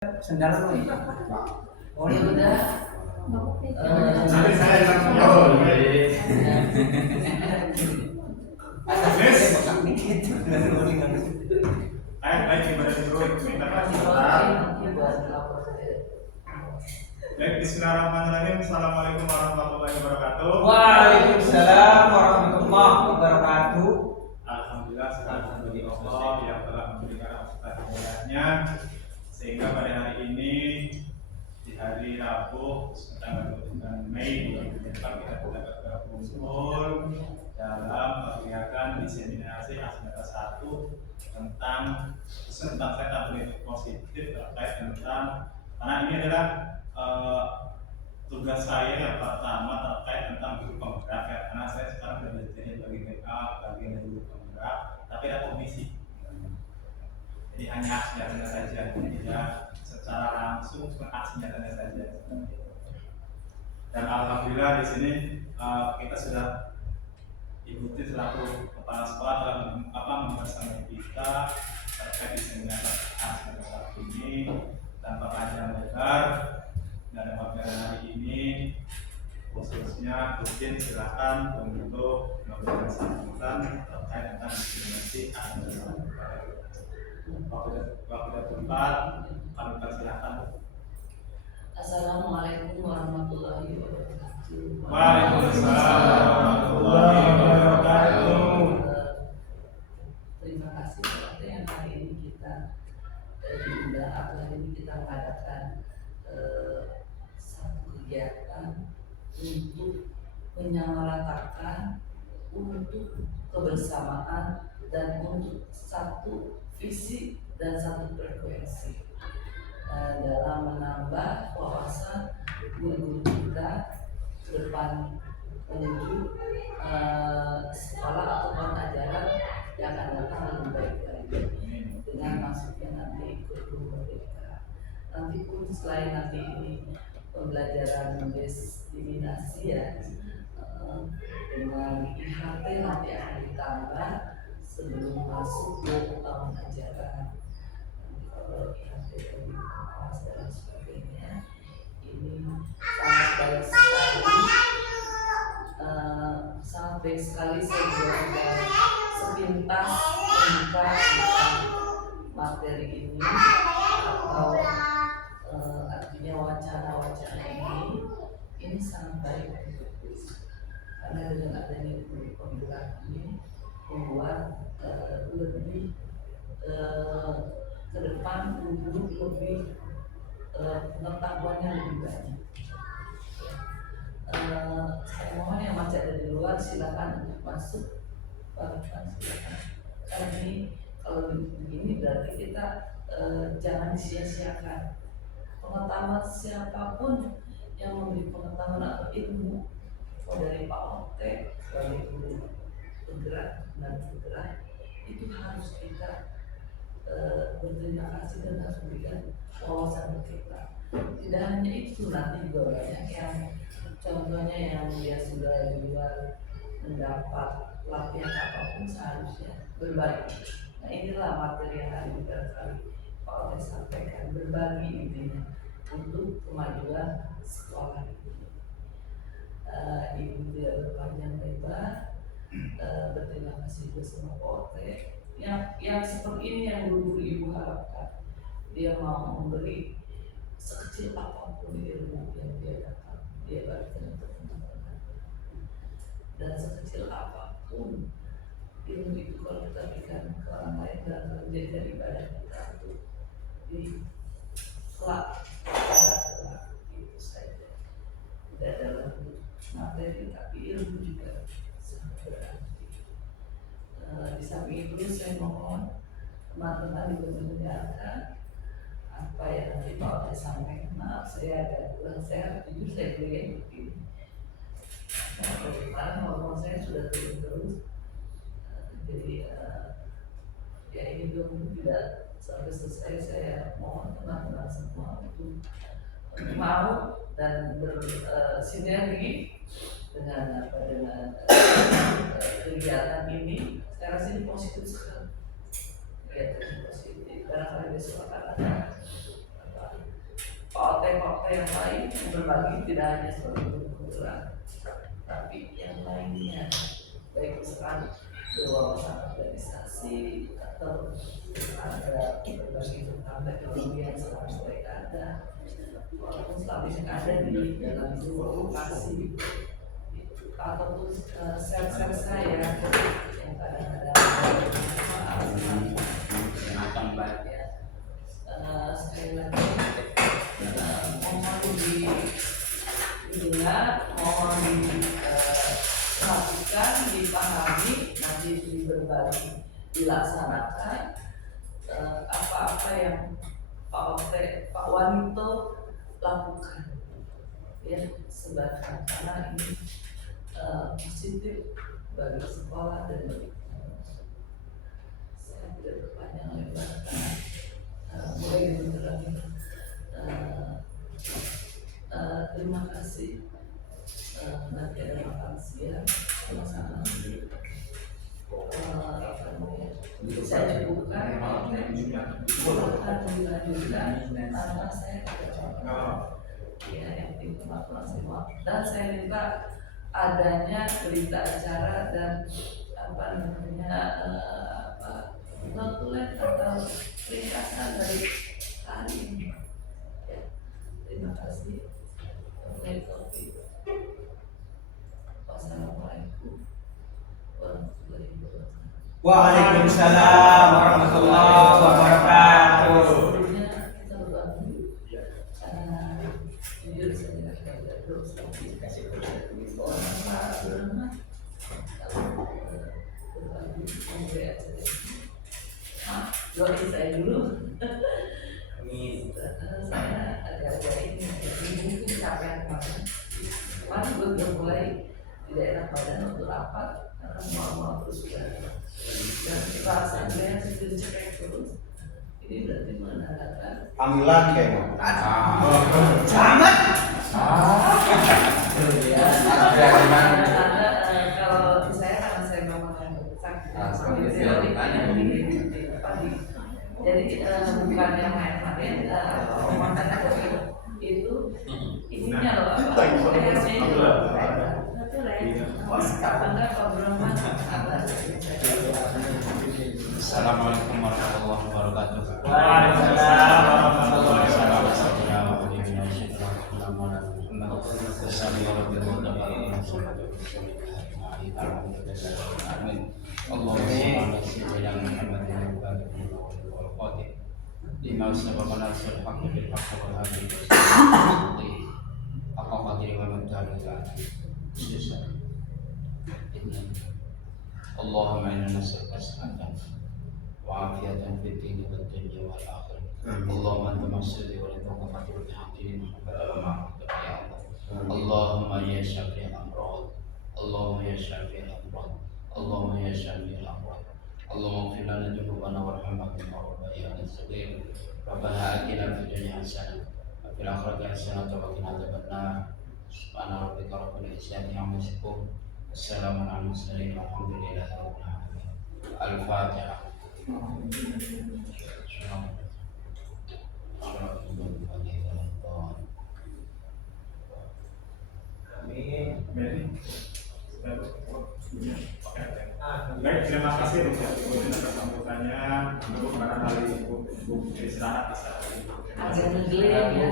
Sendal lu. Oh ya udah. Nanti saya yang menjawab. Baik kepada seluruh minta Baik, bismillahirrahmanirrahim. Assalamualaikum warahmatullahi wabarakatuh. Waalaikumsalam warahmatullahi wabarakatuh. Alhamdulillah segala bagi Allah yang telah memberikan hidayahnya sehingga pada hari ini di hari Rabu tanggal 29 Mei 2024 kita dapat berkumpul dalam kegiatan diseminasi Asmeta 1 tentang stabilitas positif terkait tentang karena ini adalah tugas saya yang pertama terkait tentang guru penggerak ya, karena saya sekarang belajar bagi BA bagian dari guru penggerak, tapi ada komisi. Jadi hanya aksinya saja, tidak secara langsung cuma aksinya saja. Dan alhamdulillah di sini kita sudah ikuti selaku kepala sekolah telah membersama kita terkait diseminasi aspek saat ini tanpa panjang lebar. Dan pada hari ini khususnya Udin silakan untuk memberikan sambutan terkait tentang diskriminasi anak. Waktu tempat kami persilakan. Assalamualaikum warahmatullahi wabarakatuh. Waalaikumsalam warahmatullahi wabarakatuh. Terima kasih atas yang hari ini kita diundang atau hari ini kita mengadakan satu kegiatan untuk menyamaratakan untuk kebersamaan dan untuk satu visi dan satu frekuensi dalam menambah wawasan guru kita ke depan menuju sekolah ataupun ajaran yang akan datang lebih baik lagi dengan masuknya nanti kurikulum merdeka. Nanti pun selain nanti ini pembelajaran diseminasi ya dengan IHT nanti akan ditambah sebelum masuk ke tahun ajaran. Kalau IHT dari kelas dan sebagainya ini sangat baik sekali saya juga sepintas membuka materi ini atau artinya wacana-wacana ini sangat baik karena dengan adanya guru penggerak ini membuat lebih ke depan guru lebih pengetahuannya lebih banyak. Saya mohon yang masih ada di luar silakan untuk masuk. Silakan. Karena ini kalau begini berarti kita jangan sia-siakan pengetahuan siapapun yang memberi pengetahuan atau ilmu dari Pak Ote sebagai guru penggerak dan penggerak itu harus kita berterima kasih dan harus berikan wawasan kita. Tidak hanya itu, nanti juga banyak yang contohnya yang dia sudah di luar mendapat pelatihan apapun seharusnya berbagi. Nah inilah materi yang hari ini barangkali Pak Ote sampaikan, berbagi intinya untuk kemajuan sekolah ini. Ibu tidak berpanjang lebar, berterima kasih juga sama Pak Ote yang seperti ini yang guru-guru ibu harapkan. Dia mau memberi sekecil apapun ilmu yang dia dapat, dia bagikan untuk teman-teman. Dan sekecil apapun ilmu itu kalau kita berikan ke orang lain dan menjadi ibadah kita untuk di kelak itu saja. Tidak dalam materi tapi ilmu juga sangat berarti. Di samping itu saya mohon teman-teman juga mendengarkan apa yang nanti Pak Ote sampaikan. Maaf saya agak kurang sehat, jujur saya beli begini. Karena hormon saya sudah turun terus, jadi ya ini belum tidak sampai selesai. Saya mohon teman-teman semua untuk mau dan bersinergi dengan kegiatan ini. Saya rasa ini positif sekali. Kegiatan positif. Barangkali besok akan ada yang lain yang berbagi tidak hanya sebagai kebetulan, tapi yang lainnya, baik misalkan berwawasan organisasi atau ada berbagi tentang teknologi yang seharusnya ada, walaupun selama ini ada di dalam lokasi ataupun sel-sel saya yang kadang-kadang sekali lagi mohon didengar, mohon diperhatikan, dipahami, nanti berbagi, dilaksanakan apa-apa yang Pak Wanito lakukan ya sebagai karena ini positif bagi sekolah dan bagi saya tidak berpanjang lebar karena mulai dari terima kasih nanti ada makan siang sama-sama saya cukupkan akan dilanjutkan karena saya ya yang penting maksimal dan saya minta adanya berita acara dan apa namanya notulen atau ringkasan dari hari ini ya, terima kasih. Wassalamualaikum warahmatullahi wabarakatuh. Waalaikumsalam warahmatullahi wabarakatuh. Sebelumnya kita berdoa dulu. Jujur saya tidak terus kasih doain saya dulu. Saya agak-agak ini mungkin capek kemarin. Kemarin gue udah mulai tidak enak badan untuk rapat karena mau terus sudah dan perasaan saya sudah cekek terus. Ini berarti menandakan Panggilan kayaknya. Selamat. Kalau saya karena saya memang sakit jadi bukan yang main-main omongan itu ininya loh apa Assalamualaikum warahmatullahi wabarakatuh. Waalaikumsalam warahmatullahi Lima sabaqana al-haqq bil haqq wal hadi apa qadri wa madari Allahumma inna nas'aluka as-salamah wa afiyatan fid din wad dunya wal akhirah. Allahumma anta mas'udi wa anta qadir bihamdika wa ya Allah. Allahumma ya syafi'al amrad. Allahumma ya syafi'al amrad. Allahumma ya syafi'al amrad. Allahumma ighfir lana dhunubana warhamna bima rabbayana saghir. Rabbana atina fid dunya hasanah wa fil akhirati hasanah wa qina adzabannar. Subhana rabbika rabbil izzati amma yasifun. Wassalamu ala mursalin walhamdulillahi rabbil alamin. Al-Fatihah. Baik, terima kasih untuk atas sambutannya. Untuk barangkali ibu istirahat bisa. agak ngegeleng ya.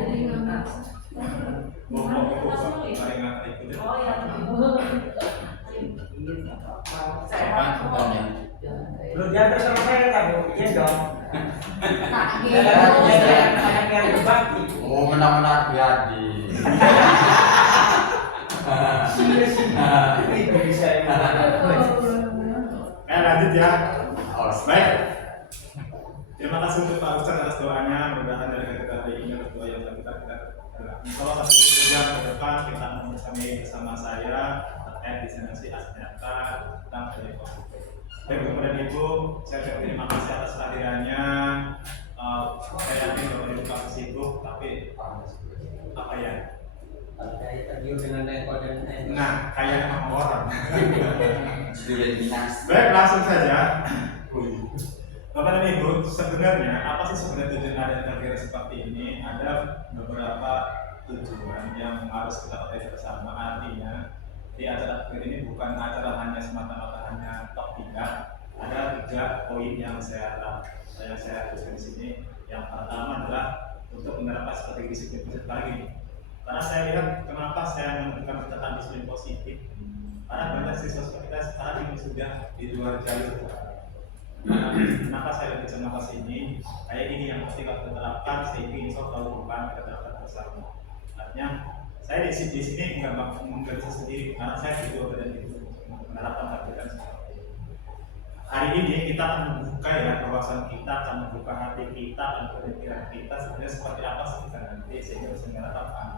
Bapak ibu paling nggak ikut. Oh ya, Apaan hukumnya? Belum diantar sama saya kan Bu? Iya dong. Yang berbakti. Oh, menang-menang Biadi. Iya sih. Itu bisa Lanjut ya. Baik. Terima kasih untuk Pak Ustadz atas doanya. Mudah-mudahan dari kita hari ini atas doa yang kita kalau satu jam ke depan kita bersama saya terkait desainasi Asdata tentang telepon. Baik, kemudian Ibu, saya terima kasih atas kehadirannya. Saya yakin bahwa Ibu pasti sibuk, tapi apa ya? Terkait tadi dengan rekod dan Nah, kayaknya sama orang. Sudah dinas. Baik, langsung saja. Bapak dan Ibu, sebenarnya apa sih sebenarnya tujuan ada negara seperti ini? Ada beberapa tujuan yang harus kita ketahui bersama. Artinya di acara akhir ini bukan acara hanya semata-mata hanya top 3. Ada 3 poin yang saya tuliskan di sini. Yang pertama adalah untuk menerapkan strategi disiplin positif lagi. Karena saya lihat kenapa saya menentukan catatan disiplin positif. Karena banyak siswa kita sekarang ini sudah di luar jalur. Kenapa saya lebih senang ke sini? Kayak ini yang pasti kita terapkan sehingga insya Allah bukan kita terapkan bersama. Artinya saya di sini nggak menggaris sendiri karena saya juga berada di menerapkan kegiatan seperti ini. Hari ini kita akan membuka wawasan kita, akan membuka hati kita dan pemikiran kita sebenarnya seperti apa sih kita nanti sehingga bisa menerapkan.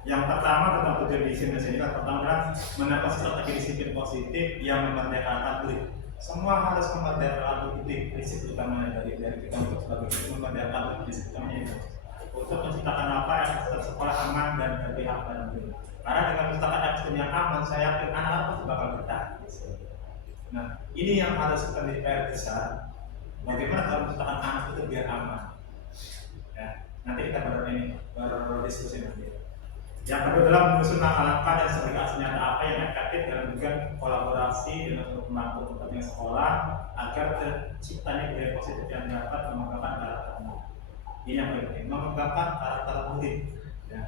Yang pertama tentang tujuan disiplin ini kan pertama adalah mendapat strategi disiplin positif yang memerdekakan atlet. Semua harus memerdekakan atlet, prinsip utamanya dari kita untuk sebagai memerdekakan atlet prinsip utamanya itu untuk menciptakan apa yang sekolah aman dan berpihak pada murid. Karena dengan menciptakan ekosistem yang aman, saya yakin anak-anak pasti bakal bertahan. Nah, ini yang harus kita menjadi PR besar. Bagaimana kalau menciptakan anak itu biar aman? Ya, nanti kita berdiskusi nanti. Yang kedua adalah menyusun langkah-langkah dan strategi nyata apa yang efektif dalam juga kolaborasi dengan seluruh pemangku kepentingan sekolah agar terciptanya budaya positif yang dapat mengembangkan karakter murid. Ini yang paling penting, mengembangkan karakter murid. Ya,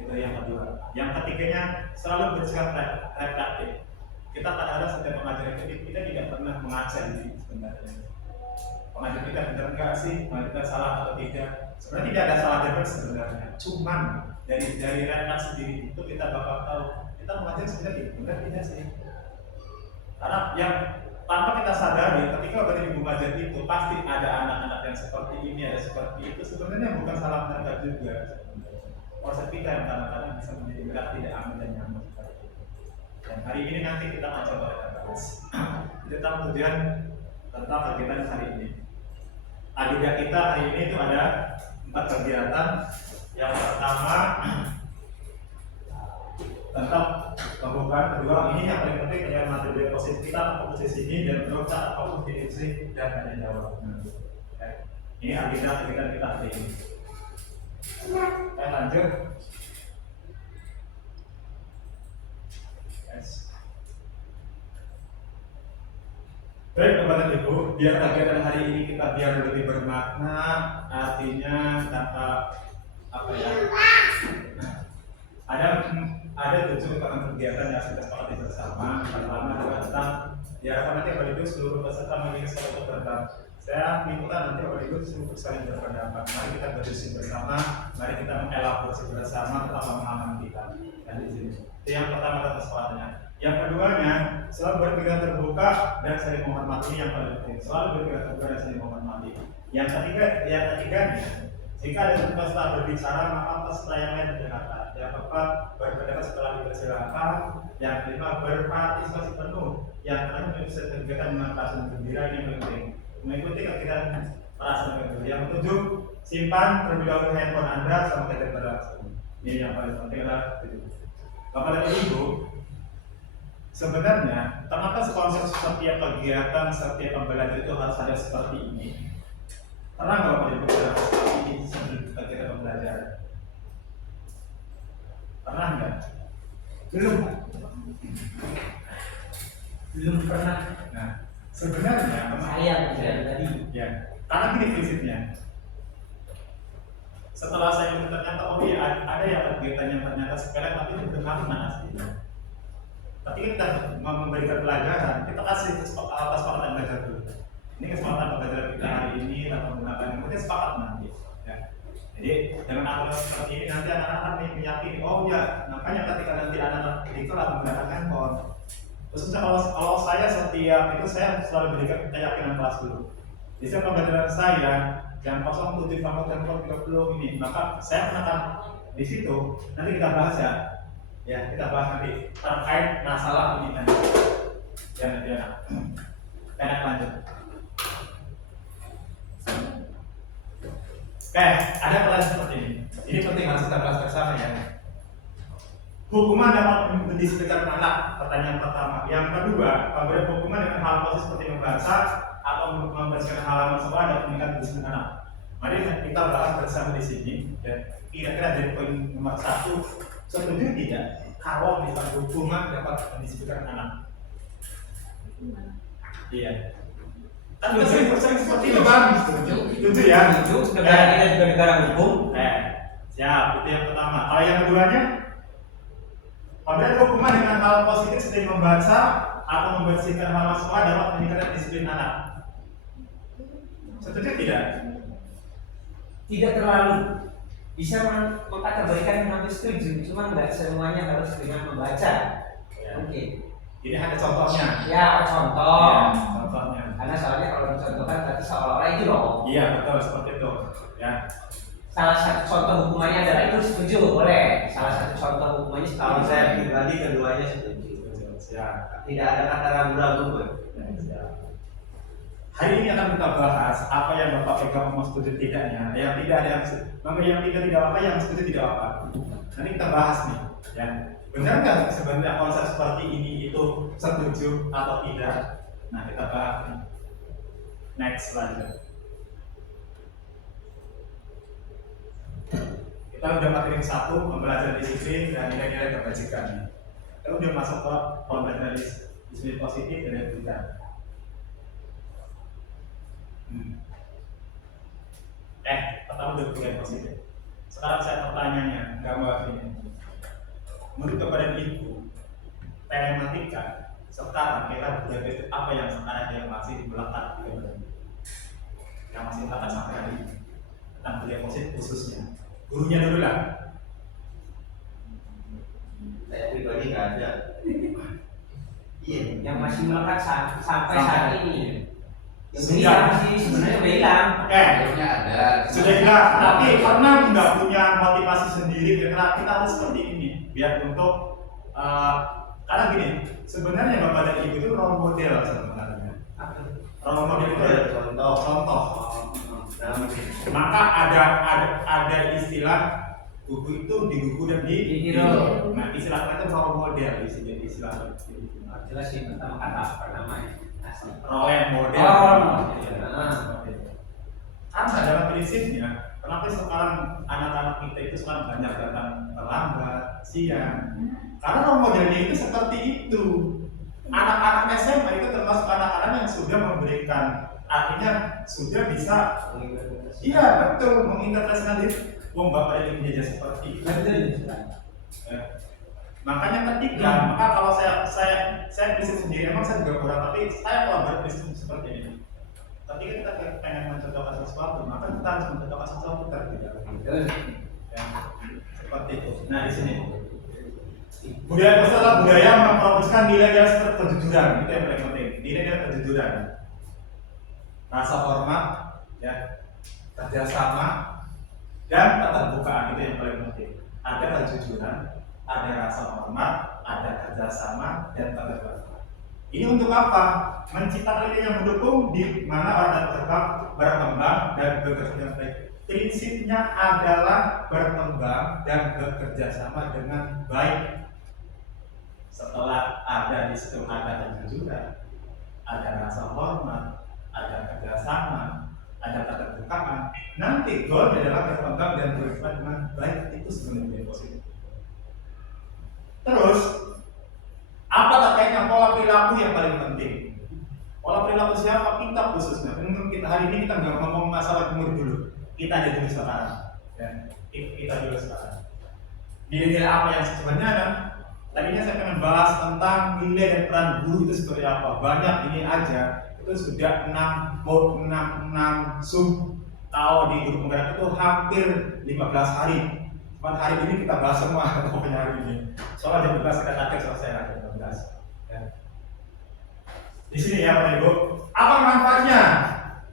itu yang kedua. Yang ketiganya selalu bersikap reflektif. Kita kadang-kadang setiap pengajaran kita tidak pernah mengajar di sebenarnya. Pengajar kita benar enggak sih? Pengajar kita salah atau tidak? Sebenarnya tidak ada salah dan benar sebenarnya. Cuman dari refleksi sendiri itu kita bakal tahu kita mengajar sebenarnya benar tidak sih? Karena yang tanpa kita sadari ketika berada di mengajar itu pasti ada anak-anak yang seperti ini, ada seperti itu. Sebenarnya bukan salah mereka juga. Proses kita yang kadang-kadang bisa menjadi berat, tidak aman dan nyaman seperti itu. Dan hari ini nanti kita akan coba bahas tentang tujuan tentang kegiatan hari ini. Agenda kita hari ini itu ada 4 kegiatan. Yang pertama tentang pembukaan, kedua ini yang paling penting dengan materi positif kita fokus di sini dan belum cara fokus di diskusi dan tanya jawab. Ini agenda kegiatan kita hari ini. Lanjut. Baik Bapak Ibu, biar kegiatan hari ini kita biar lebih bermakna, artinya tanpa apa ya? Ada 7 kegiatan yang kita sepakati bersama. Pertama adalah tentang diharapkan nanti Bapak Ibu seluruh peserta memiliki suatu berpendapat. Saya minta nanti Bapak Ibu seluruh saling berpendapat. Mari kita berdiskusi bersama, mari kita mengelaborasi bersama tentang pemahaman kita. Dan di sini, itu yang pertama adalah kesepakatannya. Yang keduanya, selalu berpikiran terbuka dan saling menghormati yang paling penting. Selalu berpikiran terbuka dan saling menghormati. Yang ketiganya, jika ada peserta berbicara, maka peserta yang lain mendengarkan. Yang keempat, berpendapat setelah dipersilakan. Yang kelima, berpartisipasi penuh. Yang keenam, bisa kegiatan dengan perasaan gembira, ini yang penting. Mengikuti kegiatan perasaan gembira. Yang ketujuh, simpan terlebih dahulu handphone Anda sama kegiatan berlangsung. Ini yang paling penting adalah itu. Bapak dan Ibu, sebenarnya kenapa konsep setiap kegiatan, setiap pembelajaran itu harus ada seperti ini? Pernah nggak Bapak Ibu seperti ini sebelum kegiatan pembelajaran? Pernah nggak? Belum pernah. Nah, sebenarnya Saya tadi. ya, karena gini prinsipnya. Setelah saya melihat ternyata oh iya ada yang kegiatan yang ternyata sepele tapi bermakna aslinya. Ketika kita memberikan pelajaran, kita kasih kesepakatan belajar dulu. Ini kesepakatan pembelajaran kita hari ini atau menggunakan kemudian sepakat nanti. Ya. Jadi dengan aturan seperti ini nanti anak-anak akan meyakini, oh ya, makanya ketika nanti anak-anak di kelas menggunakan handphone, khususnya kalau saya setiap itu saya selalu berikan keyakinan kelas dulu. Di setiap pembelajaran saya yang 07 dan 30 ini, maka saya menekan di situ. Nanti kita bahas ya kita bahas nanti terkait masalah ini nanti. Ya, enak lanjut. Oke, ada pertanyaan seperti ini. Ini penting harus kita bahas bersama ya. Hukuman dapat mendisiplinkan anak, pertanyaan pertama. Yang kedua, pemberian hukuman dengan hal positif seperti membaca atau membersihkan halaman sekolah dapat meningkatkan disiplin anak. Mari kita bahas bersama di sini. Ya. Kira-kira dari poin nomor 1, setuju tidak kalau misalnya hukuman dapat mendisiplinkan anak? Iya. Kan sering seperti itu kan? Setuju ya? Setuju, negara kita juga negara hukum. Siap, itu yang pertama. Kalau yang keduanya, apabila hukuman dengan hal positif seperti membaca atau membersihkan halaman sekolah dapat meningkatkan disiplin anak. Setuju tidak? Tidak terlalu bisa mengkategorikan yang hampir setuju, cuma nggak semuanya harus dengan membaca. Ya. Oke. Ini ada contohnya. Ya, contoh. Ya, contohnya. Karena soalnya kalau dicontohkan berarti seolah-olah itu loh. Iya, betul seperti itu. Ya. Salah satu contoh hukumannya adalah itu setuju, boleh. Salah satu contoh hukumannya Kalau setuju. saya pribadi keduanya setuju. Siap. Tidak ada kata ragu-ragu, Boy. Ya, siap. Hari ini akan kita bahas apa yang Bapak pegang mau setuju tidaknya, yang tidak ada yang tidak apa, yang setuju tidak apa. Nanti kita bahas nih, ya. Benar nggak sebenarnya konsep seperti ini itu setuju atau tidak? Nah kita bahas nih. Next lanjut. Kita udah materi 1, pembelajaran disiplin dan nilai-nilai kebajikan. Kita udah masuk ke pembelajaran disiplin positif dan etika. Pertama udah nilai positif. Sekarang saya pertanyaannya, nggak mau ini. Menurut kepada ibu, telematika sekarang kita budaya apa yang sekarang yang masih melekat di dalam yang masih melekat sampai hari ini tentang budaya positif khususnya. Gurunya dulu lah. Saya pribadi nggak ada. Iya. Yang masih melekat sampai saat ini. Yang Sudah. hilang sih sebenarnya udah hilang. Akhirnya ada. Sudah hilang, tapi pernah nggak punya motivasi sendiri kira-kira kita harus seperti ini biar untuk karena gini, sebenarnya Bapak dan Ibu itu role model sebenarnya. Role model itu contoh. Maka ada istilah buku itu di buku dan di Ditiru. Nah, istilah itu role model istilah. Jelas sih pertama kata pertamanya. Asli. Role model. Role model. Karena dalam prinsipnya, kenapa sekarang anak-anak kita itu sekarang banyak datang terlambat, siang? Karena role modelnya itu seperti itu. Anak-anak SMA itu termasuk anak-anak yang sudah memberikan, artinya sudah bisa, iya betul, menginterpretasikan diri. Wong bapak ini menjadi seperti itu. Makanya ketika, maka kalau saya bisnis sendiri, memang saya juga kurang, tapi saya kalau berbisnis seperti ini. Ketika kita pengen mencocokkan sesuatu, maka kita harus mencocokkan sesuatu terlebih dahulu. Ya, seperti itu. Nah di sini budaya positif adalah budaya mempromosikan nilai-nilai seperti kejujuran, itu yang paling penting. Nilai-nilai kejujuran, rasa hormat, ya, kerjasama, dan keterbukaan itu yang paling penting. Ada kejujuran, ada rasa hormat, ada kerjasama, dan keterbukaan. Ini untuk apa? Menciptakan nilai yang mendukung di mana orang berkembang dan bekerja dengan baik. Prinsipnya adalah berkembang dan bekerja sama dengan baik. Setelah ada di situ ada kejujuran, ada rasa hormat, ada kerjasama, ada keterbukaan. Nanti goalnya adalah berkembang dan bekerja dengan baik. Itu sebenarnya positif. Terus apa terkaitnya pola perilaku yang paling penting? Pola perilaku siapa? Kita khususnya. Mungkin kita hari ini kita nggak ngomong masalah umur dulu. Kita aja dulu sekarang. Ya, kita dulu sekarang. Nilai-nilai apa yang sebenarnya ada? Tadinya saya pengen bahas tentang nilai dan peran guru itu seperti apa. Banyak ini aja. Itu sudah 6 sub. Kalau di guru penggerak itu hampir 15 hari. Cuman hari ini kita bahas semua pokoknya hari ini. Soalnya jam 12 kita target selesai hari 15. Ya. Di sini ya Bapak Ibu, apa manfaatnya?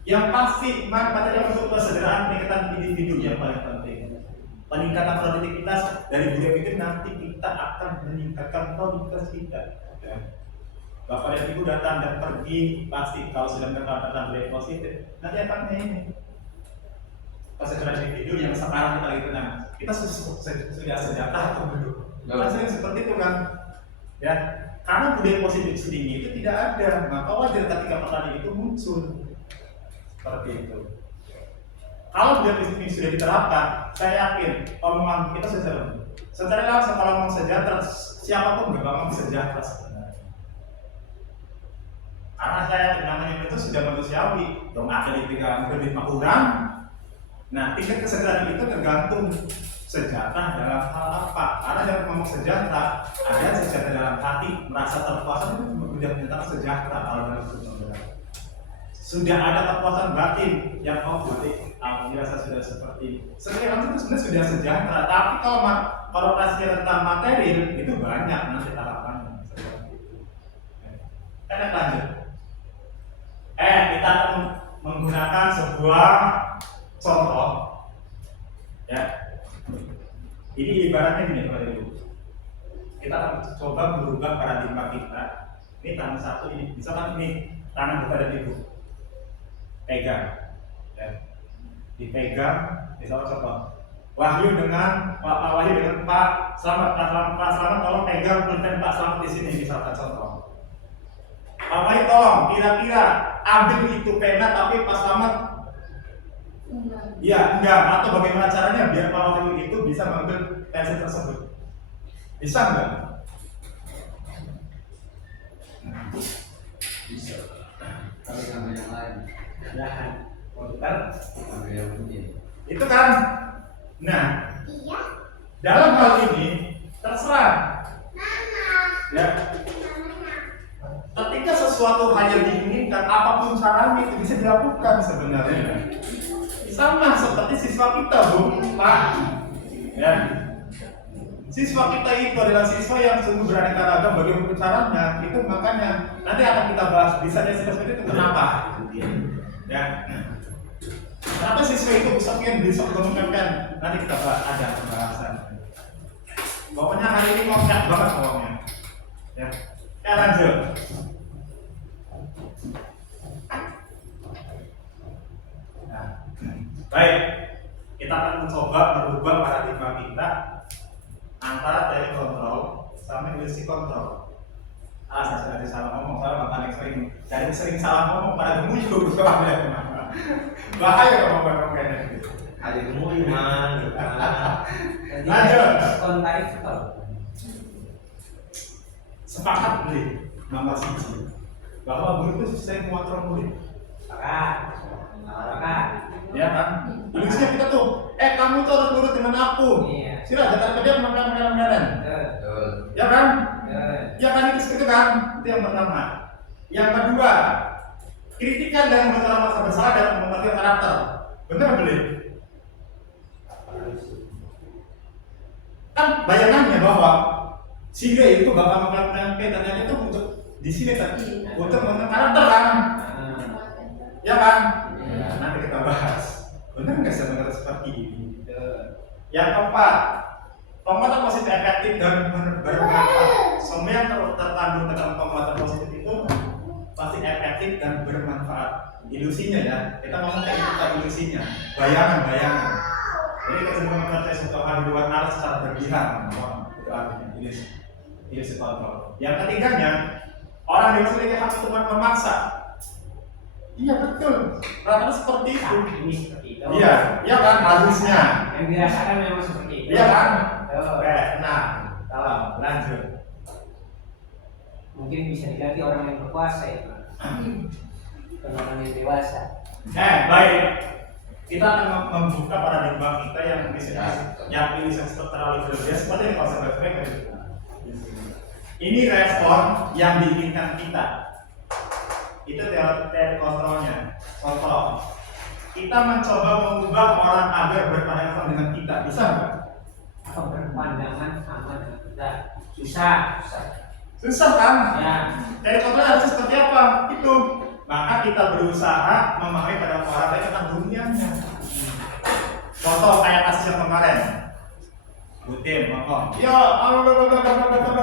Yang pasti manfaatnya untuk kesejahteraan peningkatan individu yang paling penting. Peningkatan produktivitas dari budaya pikir nanti kita akan meningkatkan produktivitas kita. Ya. Bapak dan Ibu datang dan pergi pasti kalau sudah mendapatkan budaya positif, nanti akan ini. Kesejahteraan individu yang sekarang kita lagi tenang. Kita sudah sejahtera atau belum? Rasanya seperti itu kan? Ya, karena budaya positif tinggi itu tidak ada, maka wajar ketika petani itu muncul seperti itu. Kalau ini sudah diterapkan, saya yakin omongan kita secara langsung kalau ngomong sejahtera, siapapun berbangun sejahtera sebenarnya. Karena saya yakin namanya itu sudah manusiawi, dong ada di 3 kurang. Nah, tingkat kesejahteraan itu tergantung sejahtera dalam hal apa. Karena yang ngomong sejahtera, ada sejahtera dalam hati, merasa terpuaskan itu sudah menyatakan sejahtera kalau dalam sejahtera. Sudah ada kepuasan batin yang berarti alhamdulillah saya sudah seperti ini. Sekarang itu sebenarnya sudah sejahtera. Tapi kalau rasanya tentang material itu banyak nanti tahapannya. Kita lanjut. Kita akan menggunakan sebuah contoh. Ya. Ini ibaratnya gini Bapak Ibu. Kita akan coba merubah paradigma kita. Ini tangan satu ini, misalkan ini tangan Bapak dan Ibu. Pegang, ya. Dipegang, misalnya contoh Wahyu dengan Pak Wahyu dengan Pak Slamet, Pak Slamet tolong pegang pulpen Pak Slamet di sini misalkan contoh. Pak Wahyu tolong kira-kira ambil itu pena tapi Pak Slamet enggak, atau bagaimana caranya biar Pak Wahyu itu bisa mengambil pensil tersebut? Bisa enggak? Bisa. Kalau sama yang lain. Ya, komputer. Ambil yang ini. Itu kan. Nah, dalam hal ini terserah. Ya. Ketika sesuatu hal yang diinginkan, apapun caranya itu bisa dilakukan sebenarnya. Sama seperti siswa kita, Bu, Pak. Ya. Siswa kita itu adalah siswa yang sungguh beraneka ragam bagaimana caranya. Itu makanya nanti akan kita bahas bisa jadi seperti itu kenapa. Ya. Kenapa siswa itu bisa mengembangkan? Nanti kita bahas, ada pembahasan. Pokoknya hari ini konkret banget pokoknya. Ya. Lanjut. Nah, baik. Kita akan mencoba merubah paradigma kita antara dari kontrol sama ilusi kontrol. Saya sudah salah ngomong, soalnya Bapak yang sering salah ngomong pada gemuyuk soalnya. Bahaya kalau ngomong kayak gitu. Ada kemudian, Lanjut. Kontarik itu. Sepakat beli nomor 1 bahwa guru itu sering mengontrol murid. Sepakat. Ya kan? Ilusinya kita tuh, kamu tuh harus nurut dengan aku. Iya. Sila jangan kerja makan. Betul. Ya kan? Ya. Ya kan itu kan? Itu yang pertama. Yang kedua, kritikan dan mencela masa bersalah dalam membentuk karakter. Benar beli? Kan bayangannya bahwa si D itu bakal melakukan ternyata itu untuk di sini tadi untuk membentuk karakter kan? Ya kan? Ya. Nanti kita bahas. Benar nggak sebenarnya seperti ini? Yang keempat, penguatan positif efektif dan bermanfaat. Semua yang terkandung dalam penguatan positif itu pasti efektif dan bermanfaat. Ilusinya ya, kita ngomong kayak kita ilusinya, bayangan. Jadi kecenderungan percaya suatu hal di luar nalar secara berlebihan, itu artinya ilusi kontrol. Yang ketiganya, orang dewasa memiliki hak untuk memaksa. Iya betul, rata-rata seperti itu. Ini seperti itu. Iya kan harusnya. Yang dirasakan memang seperti itu. Iya kan? Betul. Nah, kalau lanjut. Mungkin bisa diganti orang yang berkuasa ya, Pak. Bukan orang yang dewasa. Baik. Kita akan membuka paradigma kita yang ilusi terlalu berlebihan seperti yang konsep ini respon yang diinginkan kita. Itu teori kontrolnya. Contoh, kita mencoba mengubah orang agar berpandangan sama dengan kita, bisa nggak? Atau berpandangan sama dengan kita. Susah. Susah kan? Ya. Teori kontrolnya harus seperti apa? Itu. Maka kita berusaha memahami pada orang lain tentang dunianya. Contoh kayak kasus yang kemarin. Butim, ngomong. Ya,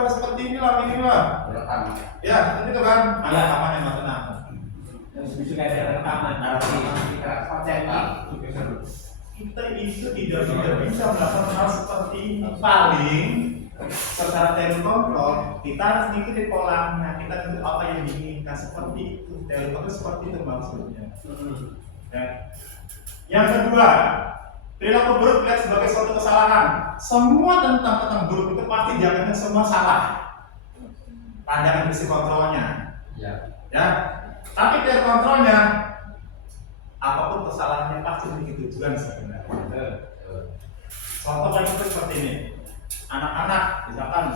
seperti inilah. Rekam. Ya, seperti itu kan? Ada Ya. rekaman yang nggak tenang. Dan juga ada rekaman. Kita konten. Kita itu tidak bisa melakukan hal seperti ini. Paling secara teori kontrol kita harus ngikutin polanya. Kita tentu apa yang diinginkan seperti itu. Teori kontrol seperti itu maksudnya. Ya. Yang kedua, perilaku buruk dilihat sebagai suatu kesalahan. Semua tentang buruk itu pasti dianggapnya semua salah. Pandangan isi kontrolnya. Ya. Ya. Tapi dari kontrolnya, apapun kesalahannya pasti memiliki tujuan sebenarnya. Contoh paling simpel seperti ini. Anak-anak, misalkan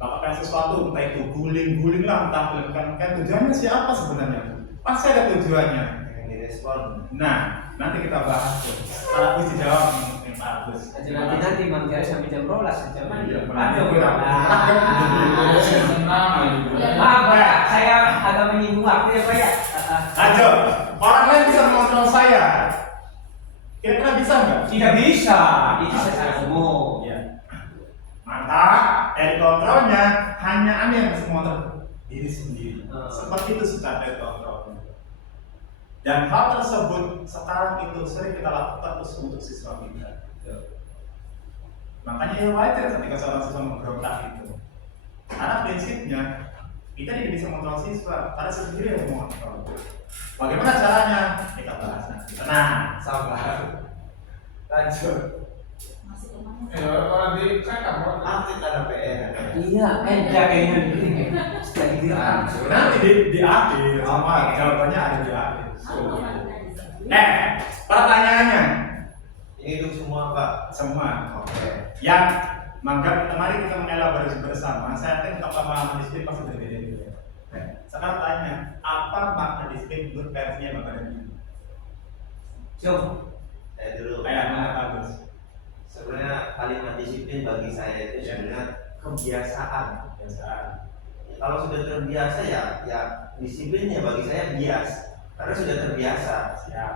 lakukan sesuatu, entah itu guling-guling lah, entah kan tujuannya siapa sebenarnya? Pasti ada tujuannya. Yang direspon. Nah, nanti kita bahas tuh. Setelah aku dijawab nih Pak Agus. Nanti Mang Jaya sampai jam 12 jam Iya, Aduh, Iya. maaf Pak, saya agak menyinggung waktu ya Pak ya. Lanjut. Orang lain bisa mengontrol saya. Kira-kira bisa nggak? Tidak bisa, itu secara umum. Iya. Maka dari kontrolnya hanya Anda yang bisa mengontrol diri sendiri. Seperti itu secara dari kontrolnya. Dan hal tersebut sekarang itu sering kita lakukan untuk siswa kita. Makanya ya wajar ketika seorang siswa memberontak itu. Karena prinsipnya kita tidak bisa mengontrol siswa, karena siswa sendiri yang mengontrol. Bagaimana caranya? Kita bahas nanti. Tenang, sabar. Lanjut. Orang di cakap, Nanti ada PR. Iya, kayaknya begini sudah direkam. Nanti di akhir sama jawabannya ada di akhir. Pertanyaannya Ini untuk semua Pak. semua. Oke. Yang mari kita mengelaborasi bersama. Saya yakin untuk pemahaman disiplin pasti berbeda-beda. Sekarang tanya, apa makna disiplin menurut versinya Bapak dan Ibu? Coba. Saya dulu. Kayak mana bagus? Sebenarnya kalimat disiplin bagi saya itu Ya. sebenarnya kebiasaan. Kebiasaan. Kalau sudah terbiasa ya disiplinnya bagi saya bias. Karena sudah terbiasa. Siap.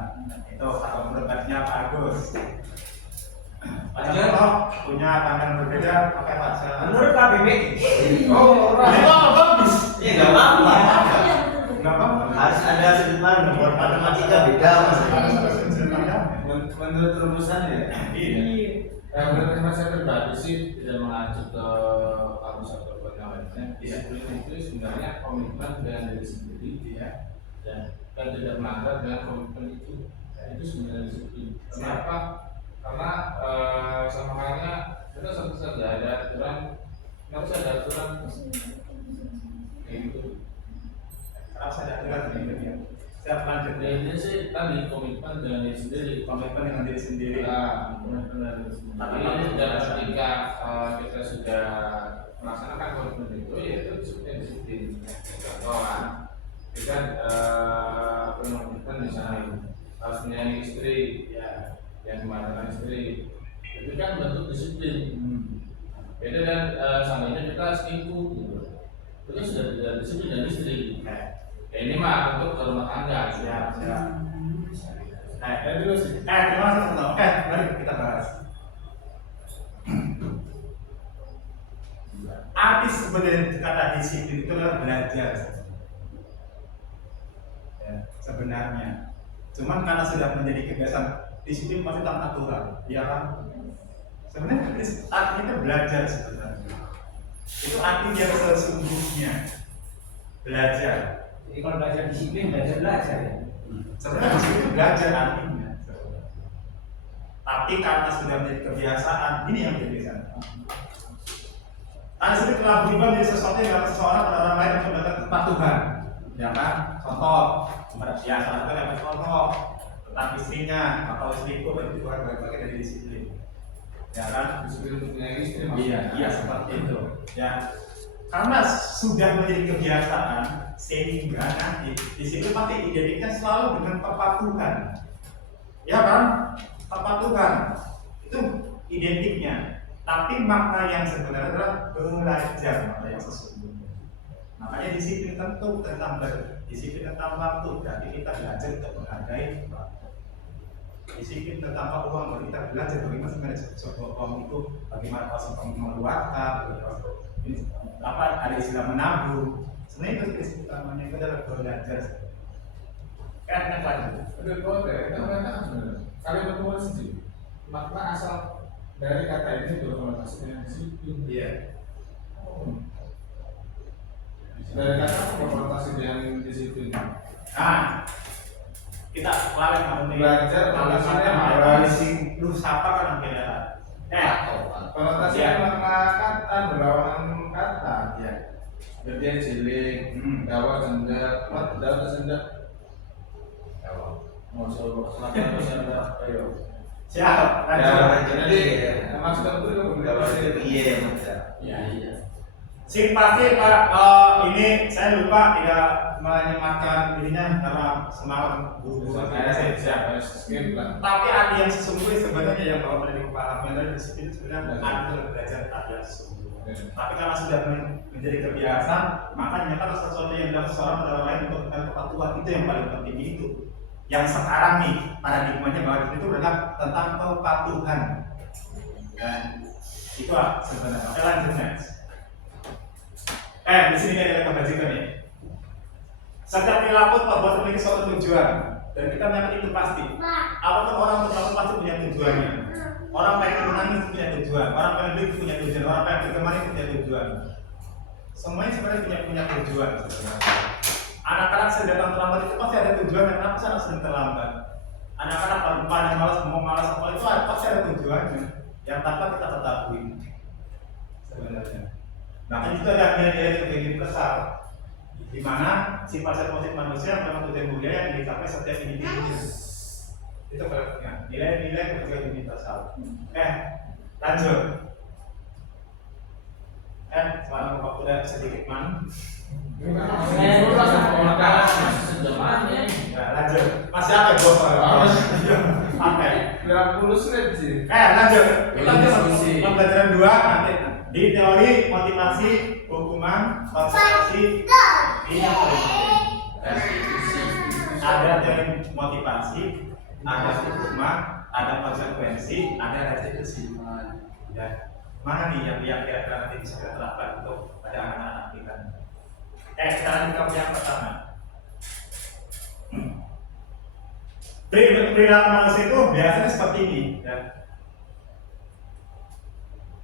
Itu kalau menurut versinya Pak Agus. Pak Lanjut. Jono punya pandangan berbeda, pakai Pak Jono. Menurut KBBI. Oh, bagus. Iya nggak apa-apa. Nggak apa-apa. Harus ada sudut pandang. Buat matematika beda mas. Harus ada sudut pandang. menurut rumusan ya. Iya. Menurut hemat saya pribadi sih tidak mengacu ke kamus atau lainnya. Disiplin itu sebenarnya komitmen dengan diri sendiri, ya, dan tidak melanggar dengan komitmen itu. Itu sebenarnya disiplin. Kenapa? Karena sama halnya kita satu saja ada aturan, harus ada aturan kayak gitu. Harus ada aturan ini. Siap lanjut. Ya, ini sih tadi komitmen dengan diri sendiri. Komitmen dengan diri sendiri. Komitmen dengan diri sendiri. Dan ketika kita sudah melaksanakan komitmen itu, ya itu disebutnya disiplin. Contoh kan, kita komitmen misalnya harus menyayangi istri, ya, yang memandangkan istri, itu kan bentuk disiplin. Beda dan seandainya kita selingkuh, gitu. Itu kan sudah tidak disiplin dan istri. Ya, ini mah untuk rumah tangga. Siap. Dulu sih. Terima kasih teman. Oke, mari kita bahas. Arti sebenarnya kata disiplin itu adalah belajar. Ya, sebenarnya. Cuman karena sudah menjadi kebiasaan, disiplin pasti tentang aturan, ya kan? Sebenarnya artinya itu belajar sebenarnya. Itu arti yang sesungguhnya belajar. Jadi kalau belajar disiplin, belajar ya. Sebenarnya disiplin belajar artinya. Tapi karena sudah menjadi kebiasaan, ini yang menjadi kebiasaan. Karena sudah telah berubah menjadi sesuatu yang dapat seseorang pada orang lain untuk mendapatkan tempat Tuhan. Ya kan? Contoh, ya salah satu dapat contoh tentang istrinya atau istriku itu bukan bagian dari disiplin. Ya kan? Disiplin untuk menyayangi istri. Iya seperti itu. Ya, karena sudah menjadi kebiasaan sehingga nanti disiplin pasti identiknya selalu dengan kepatuhan. Ya kan? Kepatuhan itu identiknya. Tapi makna yang sebenarnya adalah belajar, makna yang sesungguhnya. Makanya disiplin tentu tentang belajar, disiplin tentang waktu, berarti kita belajar untuk menghargai waktu. Disiplin tentang keuangan, kita belajar bagaimana sebenarnya sebuah uang itu, bagaimana proses mengeluarkan, ini apa ada istilah menabung. Sebenarnya itu disiplin utamanya itu adalah belajar. Karena lagi. Udah boleh, kita mengatakan sebenarnya. Kali bertemu sendiri, makna asal dari kata ini berkonotasi dengan disiplin. Iya. Dari kata berkonotasi dengan disiplin. Nah, kita lalai nggak penting. Belajar kalau tentang saya makna evaluasi lu siapa kan akhirnya. konotasinya makna kata berlawanan kata ya. Jadi cilik, dawa cendak, dawa cendak. Mau selatan cendak, ayo. Siap, Jadi maksud aku itu iya Mas. Iya. Sing pasti Pak, ini saya lupa tidak menyematkan dirinya karena semangat guru-guru saya. Tapi arti yang sesungguhnya sebenarnya yang Bapak tadi paham dari disiplin sebenarnya arti itu belajar arti yang sesungguhnya. Tapi karena sudah menjadi kebiasaan, maka nyatakan sesuatu yang dalam seorang pada orang lain untuk kepatuhan itu yang paling penting itu. Yang sekarang nih paradigmanya bahwa itu adalah tentang kepatuhan. Dan itu sebenarnya. Oke, lanjut next. Di sini ada kebajikan nih. Setiap perilaku terbuat memiliki suatu tujuan dan kita melihat itu pasti. Apapun orang berlaku pasti punya tujuannya. Orang pengen menangis itu punya tujuan, orang pengen beli itu punya tujuan, orang pengen bergema itu punya tujuan. Semuanya sebenarnya punya tujuan. Anak-anak sedang datang terlambat itu pasti ada tujuan. Kenapa saya sedang terlambat? Anak-anak lupa dan malas apa itu pasti ada tujuannya yang tanpa kita ketahui sebenarnya. Nah, itu ada nilai-nilai yang besar, di mana sifat positif manusia memang tujuan mulia yang dicapai setiap individu. Itu pentingnya nilai-nilai yang universal. Lanjut. Sekarang Bapak udah sedikit man. Lanjut. Masih ada bos. Oke. 90 menit sih. Lanjut. Kita pembelajaran 2 nanti. Di teori motivasi, hukuman, konsekuensi, ini yang paling penting. Ada teori motivasi, ada hukuman, ada konsekuensi, ada restitusi. Ya. Mana nih yang kira-kira nanti bisa kita terapkan untuk pada anak-anak kita? Sekarang kita yang pertama. Perilaku manusia itu biasanya seperti ini. Ya.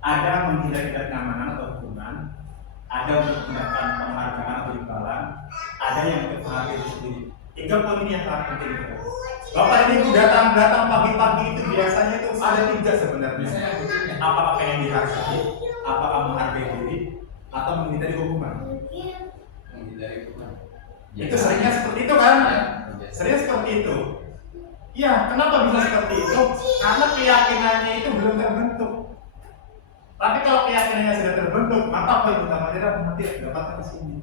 Ada menghindari kenyamanan atau hukuman, ada untuk mendapatkan penghargaan atau imbalan, ada yang untuk menghargai diri sendiri. 3 poin ini yang sangat penting. Bapak ini datang pagi-pagi itu biasanya itu ada 3 sebenarnya. Apakah pengen dihargai, apakah menghargai diri, atau menghindari hukuman? Menghindari hukuman. Itu seringnya seperti itu kan? Seringnya seperti itu. Ya, kenapa bisa seperti itu? Karena keyakinannya itu belum terbentuk. Tapi kalau keyakinannya sudah terbentuk, maka poin utama dia nanti dapatkan ke sini.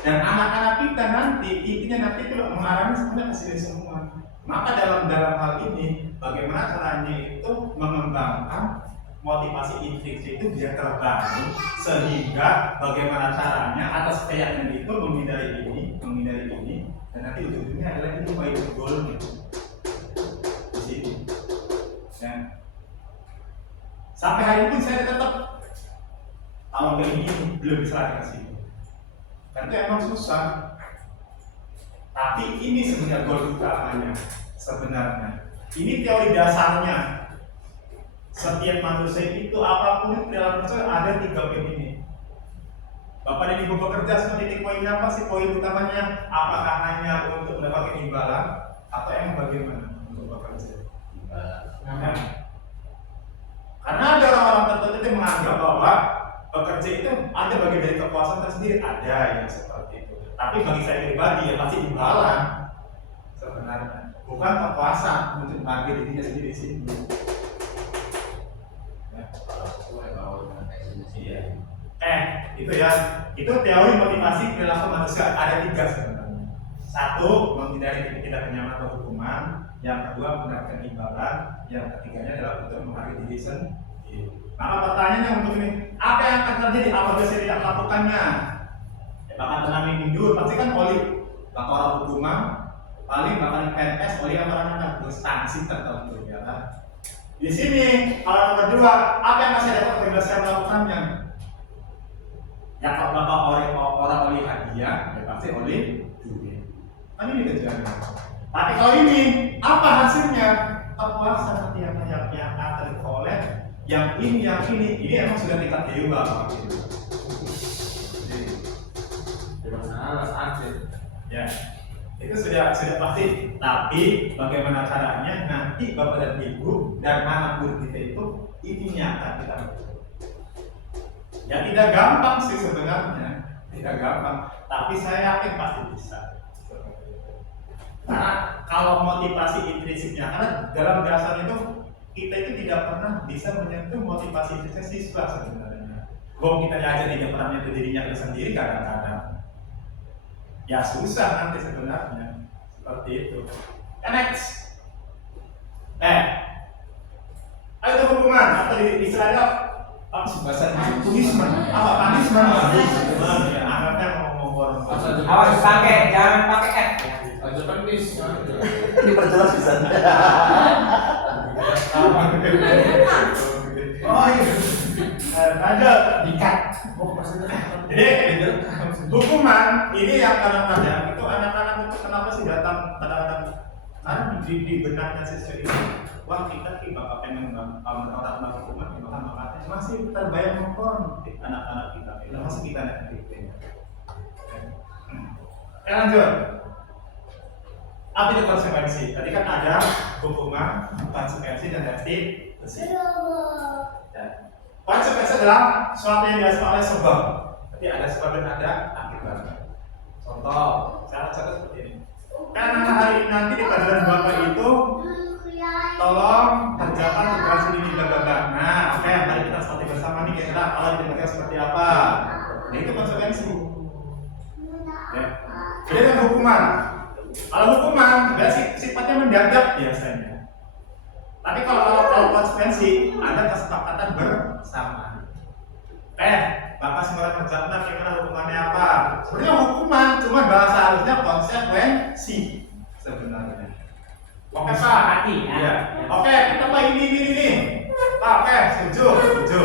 Dan anak-anak kita nanti intinya nanti itu mengarahnya sebenarnya ke sini semua. Maka dalam hal ini, bagaimana caranya itu mengembangkan motivasi intrinsik itu biar terbangun, sehingga bagaimana caranya atas keyakinan itu menghindari ini, dan nanti ujung-ujungnya adalah ini baik goalnya di sini. Dan sampai hari ini saya tetap tahun ini belum bisa lari ke sini. Karena itu emang susah. Tapi ini sebenarnya goal utamanya. Sebenarnya ini teori dasarnya. Setiap manusia itu apapun perilaku manusia ada 3 poin ini. Bapak dan Ibu bekerja seperti poinnya apa sih? Poin utamanya apakah hanya untuk mendapatkan imbalan atau emang bagaimana untuk bekerja? Nah, karena ada orang-orang tertentu yang menganggap bahwa bekerja itu ada bagian dari kepuasan tersendiri, ada yang seperti itu. Tapi bagi saya pribadi ya pasti imbalan sebenarnya, bukan kepuasan untuk menghargai dirinya sendiri di sini. Itu ya, itu teori motivasi perilaku manusia ada 3 sebenarnya. 1, menghindari tindak kenyamanan atau hukuman. Yang kedua, mendapatkan imbalan. Yang ketiganya adalah untuk menghargai diri sendiri. Maka pertanyaannya untuk ini, apa yang akan terjadi apabila saya tidak melakukannya? Ya, bahkan tenang mundur, pasti kan oleh laporan hukuman, paling bahkan PNS oleh apa sanksi tertentu ya kan. Di sini kalau nomor 2, apa yang masih dapat apabila saya melakukannya? Ya kalau bapak orang oleh hadiah, ya pasti oleh duit. Kan ini tujuannya. Tapi kalau ini apa hasilnya? Kepuasan nanti yang akan diperoleh. Yang ini emang sudah tingkat dewa. Jadi, Masalah sakit. ya, Itu sudah pasti. Tapi bagaimana caranya nanti bapak dan ibu dan anak murid kita itu ini nyata kita. Ya tidak gampang sih sebenarnya, tidak gampang. Tapi saya yakin pasti bisa. Karena kalau motivasi intrinsiknya, karena dalam dasar itu kita itu tidak pernah bisa menyentuh motivasi intrinsik siswa sebenarnya. Kita aja tidak pernah menyentuh dirinya sendiri kadang-kadang. Ya susah nanti sebenarnya seperti itu. Next, itu hukuman atau di istilahnya apa sih bahasa punishment? Apa punishment? Ya, anaknya ngomong Awas pakai, jangan pakai F. Aja penis. Diperjelas bisa. Oh iya. Lanjut, dikat. Jadi hukuman ini yang kadang-kadang itu anak-anak itu kenapa sih datang kadang-kadang karena di benaknya siswa itu, wah kita bakal pengen orang hukuman, makanya masih terbayang mengkonflik anak-anak kita, masih kita negatifnya. Lanjut. Apa itu konsekuensi? Tadi kan ada hukuman, konsekuensi dan restitusi. Konsekuensi adalah suatu yang dihasilkan oleh sebab. Jadi ada sebab dan ada akibat. Contoh, cara seperti ini. Karena hari ini nanti di pelajaran bapak itu, tolong kerjakan tugas ini bla. Nah, oke, mari kita seperti bersama nih kira-kira kalau dikerjakan seperti apa. Nah itu konsekuensi. Ya. Jadi ada hukuman. Kalau hukuman, sifatnya mendadak biasanya. Tapi kalau konsekuensi, ada kesepakatan bersama. Bapak sebenarnya kerjaan kira-kira hukumannya apa? Sebenarnya hukuman, cuma bahasa halusnya konsekuensi sebenarnya. Oke Pak, Hati ya. ya. Oke, kita Pak ini. Pak, oke, setuju.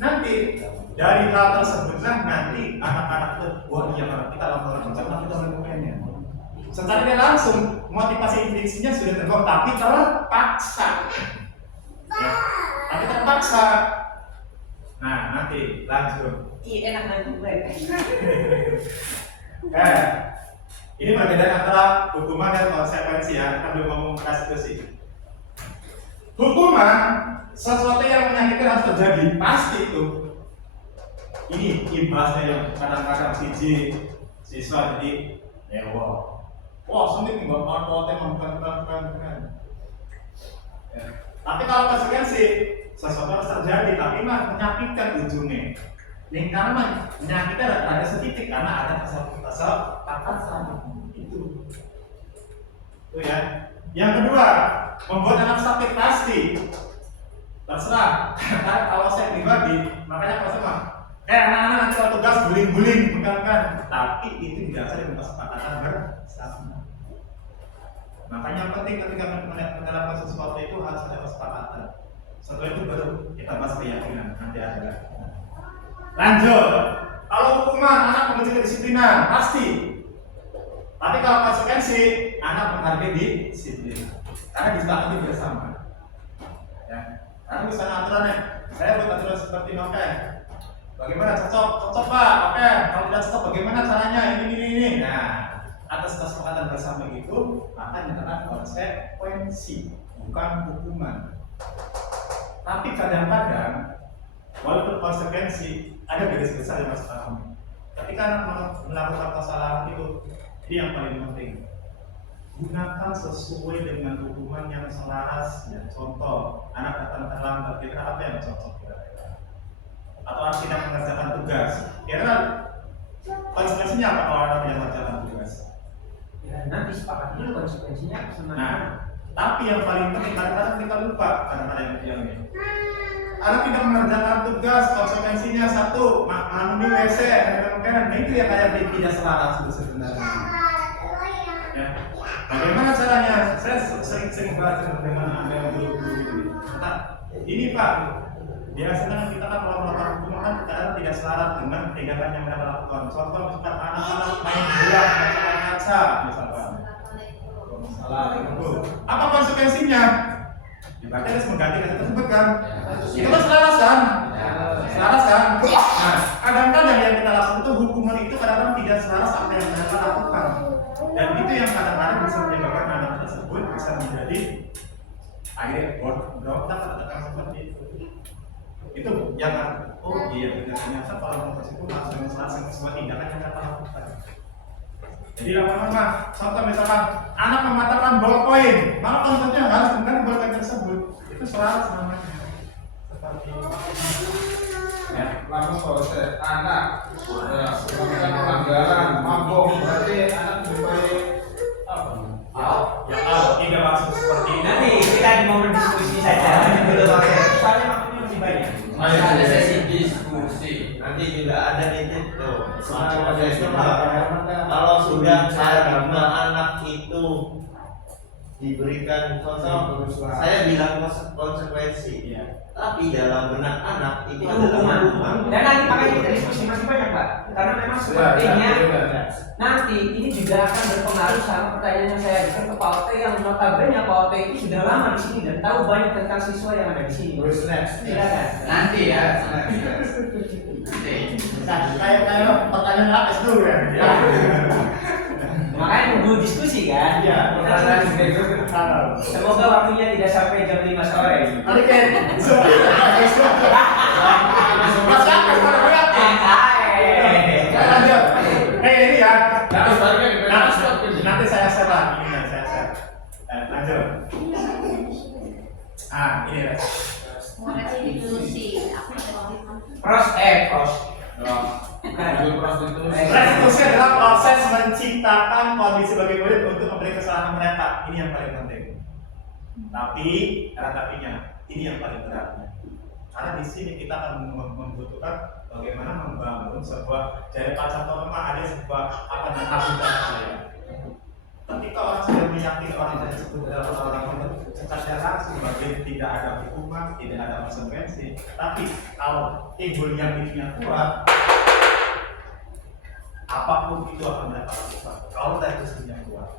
Nanti dari hal tersebut nanti anak-anak itu, wah iya kalau kita lakukan kerjaan kita melakukannya. Secara tidak langsung motivasi intrinsiknya sudah terbangun, tapi terpaksa. Ya, tapi terpaksa. Nah, nanti lanjut. Iya enak nanti gue. Ini perbedaan antara hukuman dan konsekuensi ya. Kita belum ngomong restitusi. Hukuman sesuatu yang menyakitkan harus terjadi, pasti itu. Ini imbasnya yang kadang-kadang siswa jadi wah sulit nih bapak mau bukan. Ya. Tapi kalau konsekuensi sesuatu harus terjadi, tapi menyakitkan ujungnya. Ini karena menyakitkan ada setitik karena ada kesepakatan itu ya. Yang kedua, membuat anak sakit pasti terserah. Kalau saya pribadi, makanya kalau sama anak-anak nanti kalau tugas guling-guling bukan, tapi itu didasari dengan kesepakatan bersama. Makanya penting ketika menerapkan sesuatu itu harus ada kesepakatan. Setelah itu baru kita bahas keyakinan, nanti ada. Lanjut. Kalau hukuman anak menguji kedisiplinan pasti. Tapi kalau konsekuensi anak menghargai disiplin. Karena disepakati bersama. Ya. Karena misalnya aturannya, saya buat aturan seperti oke. Bagaimana cocok Pak? Oke. Kalau tidak cocok bagaimana caranya? Ini. Nah, atas kesepakatan bersama itu akan diterapkan konsekuensi, bukan hukuman. Tapi kadang-kadang walaupun konsekuensi ada garis besar yang harus pahami. Ketika anak melakukan kesalahan itu, ini yang paling penting. Gunakan sesuai dengan hukuman yang selaras. Ya, contoh, anak datang terlambat, kira apa yang cocok kira-kira? Atau anak tidak mengerjakan tugas, kira konsekuensinya apa kalau anak tidak mengerjakan tugas? Ya nanti sepakat dulu konsekuensinya sama. Nah, tapi yang paling penting kadang-kadang kita lupa kadang-kadang yang ini. Anak tidak mengerjakan tugas, konsekuensinya satu, mandi WC, nah itu yang kayak tidak selaras itu sebenarnya. Ya. Bagaimana caranya? Saya sering bahas dengan anda yang dulu. Ini Pak, biasanya kita kan kalau melakukan hukuman kan kadang tidak selaras dengan tindakan yang mereka lakukan. Contoh misalkan anak-anak main bola, mencapai kaca, misalkan. Apa konsekuensinya? Berarti harus mengganti kata tersebut kan? Itu kan selaras kan? Selaras kan? Nah, kadang-kadang yang kita lakukan itu hukuman itu kadang-kadang tidak selaras apa yang mereka lakukan. Dan itu yang akhirnya berapa kata seperti itu jangan oh iya benar ternyata kalau mau ke situ langsung semua tindakan yang kita lakukan. Jadi lama-lama contoh misalkan anak mematakan ballpoint, maka kontennya harus menggunakan ballpoint tersebut. Itu selaras namanya seperti itu. Ya, langsung selesai. Anak melakukan pelanggaran, mabuk, berarti anak diberi apa? Ya kalau tidak maksud seperti ini. Nanti kita mau berdiskusi saja. Belum soalnya waktunya masih banyak. Masih ada sesi diskusi. Nanti juga ada nitip tuh. Sama ada Itu istilah. kalau sudah karena anak itu diberikan contoh, saya bilang konsekuensi. Iya. Tapi dalam benak anak itu Itu adalah hukuman. Dan nanti makanya kita diskusi masih banyak Pak. Karena memang sepertinya nanti ini juga akan berpengaruh sama pertanyaan yang saya berikan ke Pak Ote yang notabene Pak Ote itu sudah lama di sini dan tahu banyak tentang siswa yang ada di sini. Terus next. Silakan. Nanti ya. Nanti. Kayak pertanyaan lapis dulu kan. Ya. Makanya nunggu diskusi kan. Iya, pertanyaan berikutnya kalau Semoga waktunya tidak sampai jam 5 sore. nanti kayak lanjut. Ini ya. Nanti saya share lagi. Ini yang saya share. Lanjut. Ini ya. Pros. Restitusi adalah proses menciptakan kondisi bagi murid untuk memberi kesalahan mereka. Ini yang paling penting. Tapi, ada tapinya. Ini yang paling beratnya. Karena di sini kita akan membutuhkan bagaimana membangun sebuah dari pacaran ada sebuah apa namanya habitat saya. Ketika orang sudah meyakini orang tersebut adalah orang yang secara langsung sebagai tidak ada hukuman, tidak ada konsekuensi. Tapi kalau timbul yang bikinnya kuat, apapun itu akan mereka lakukan. Kalau dari sisinya kuat.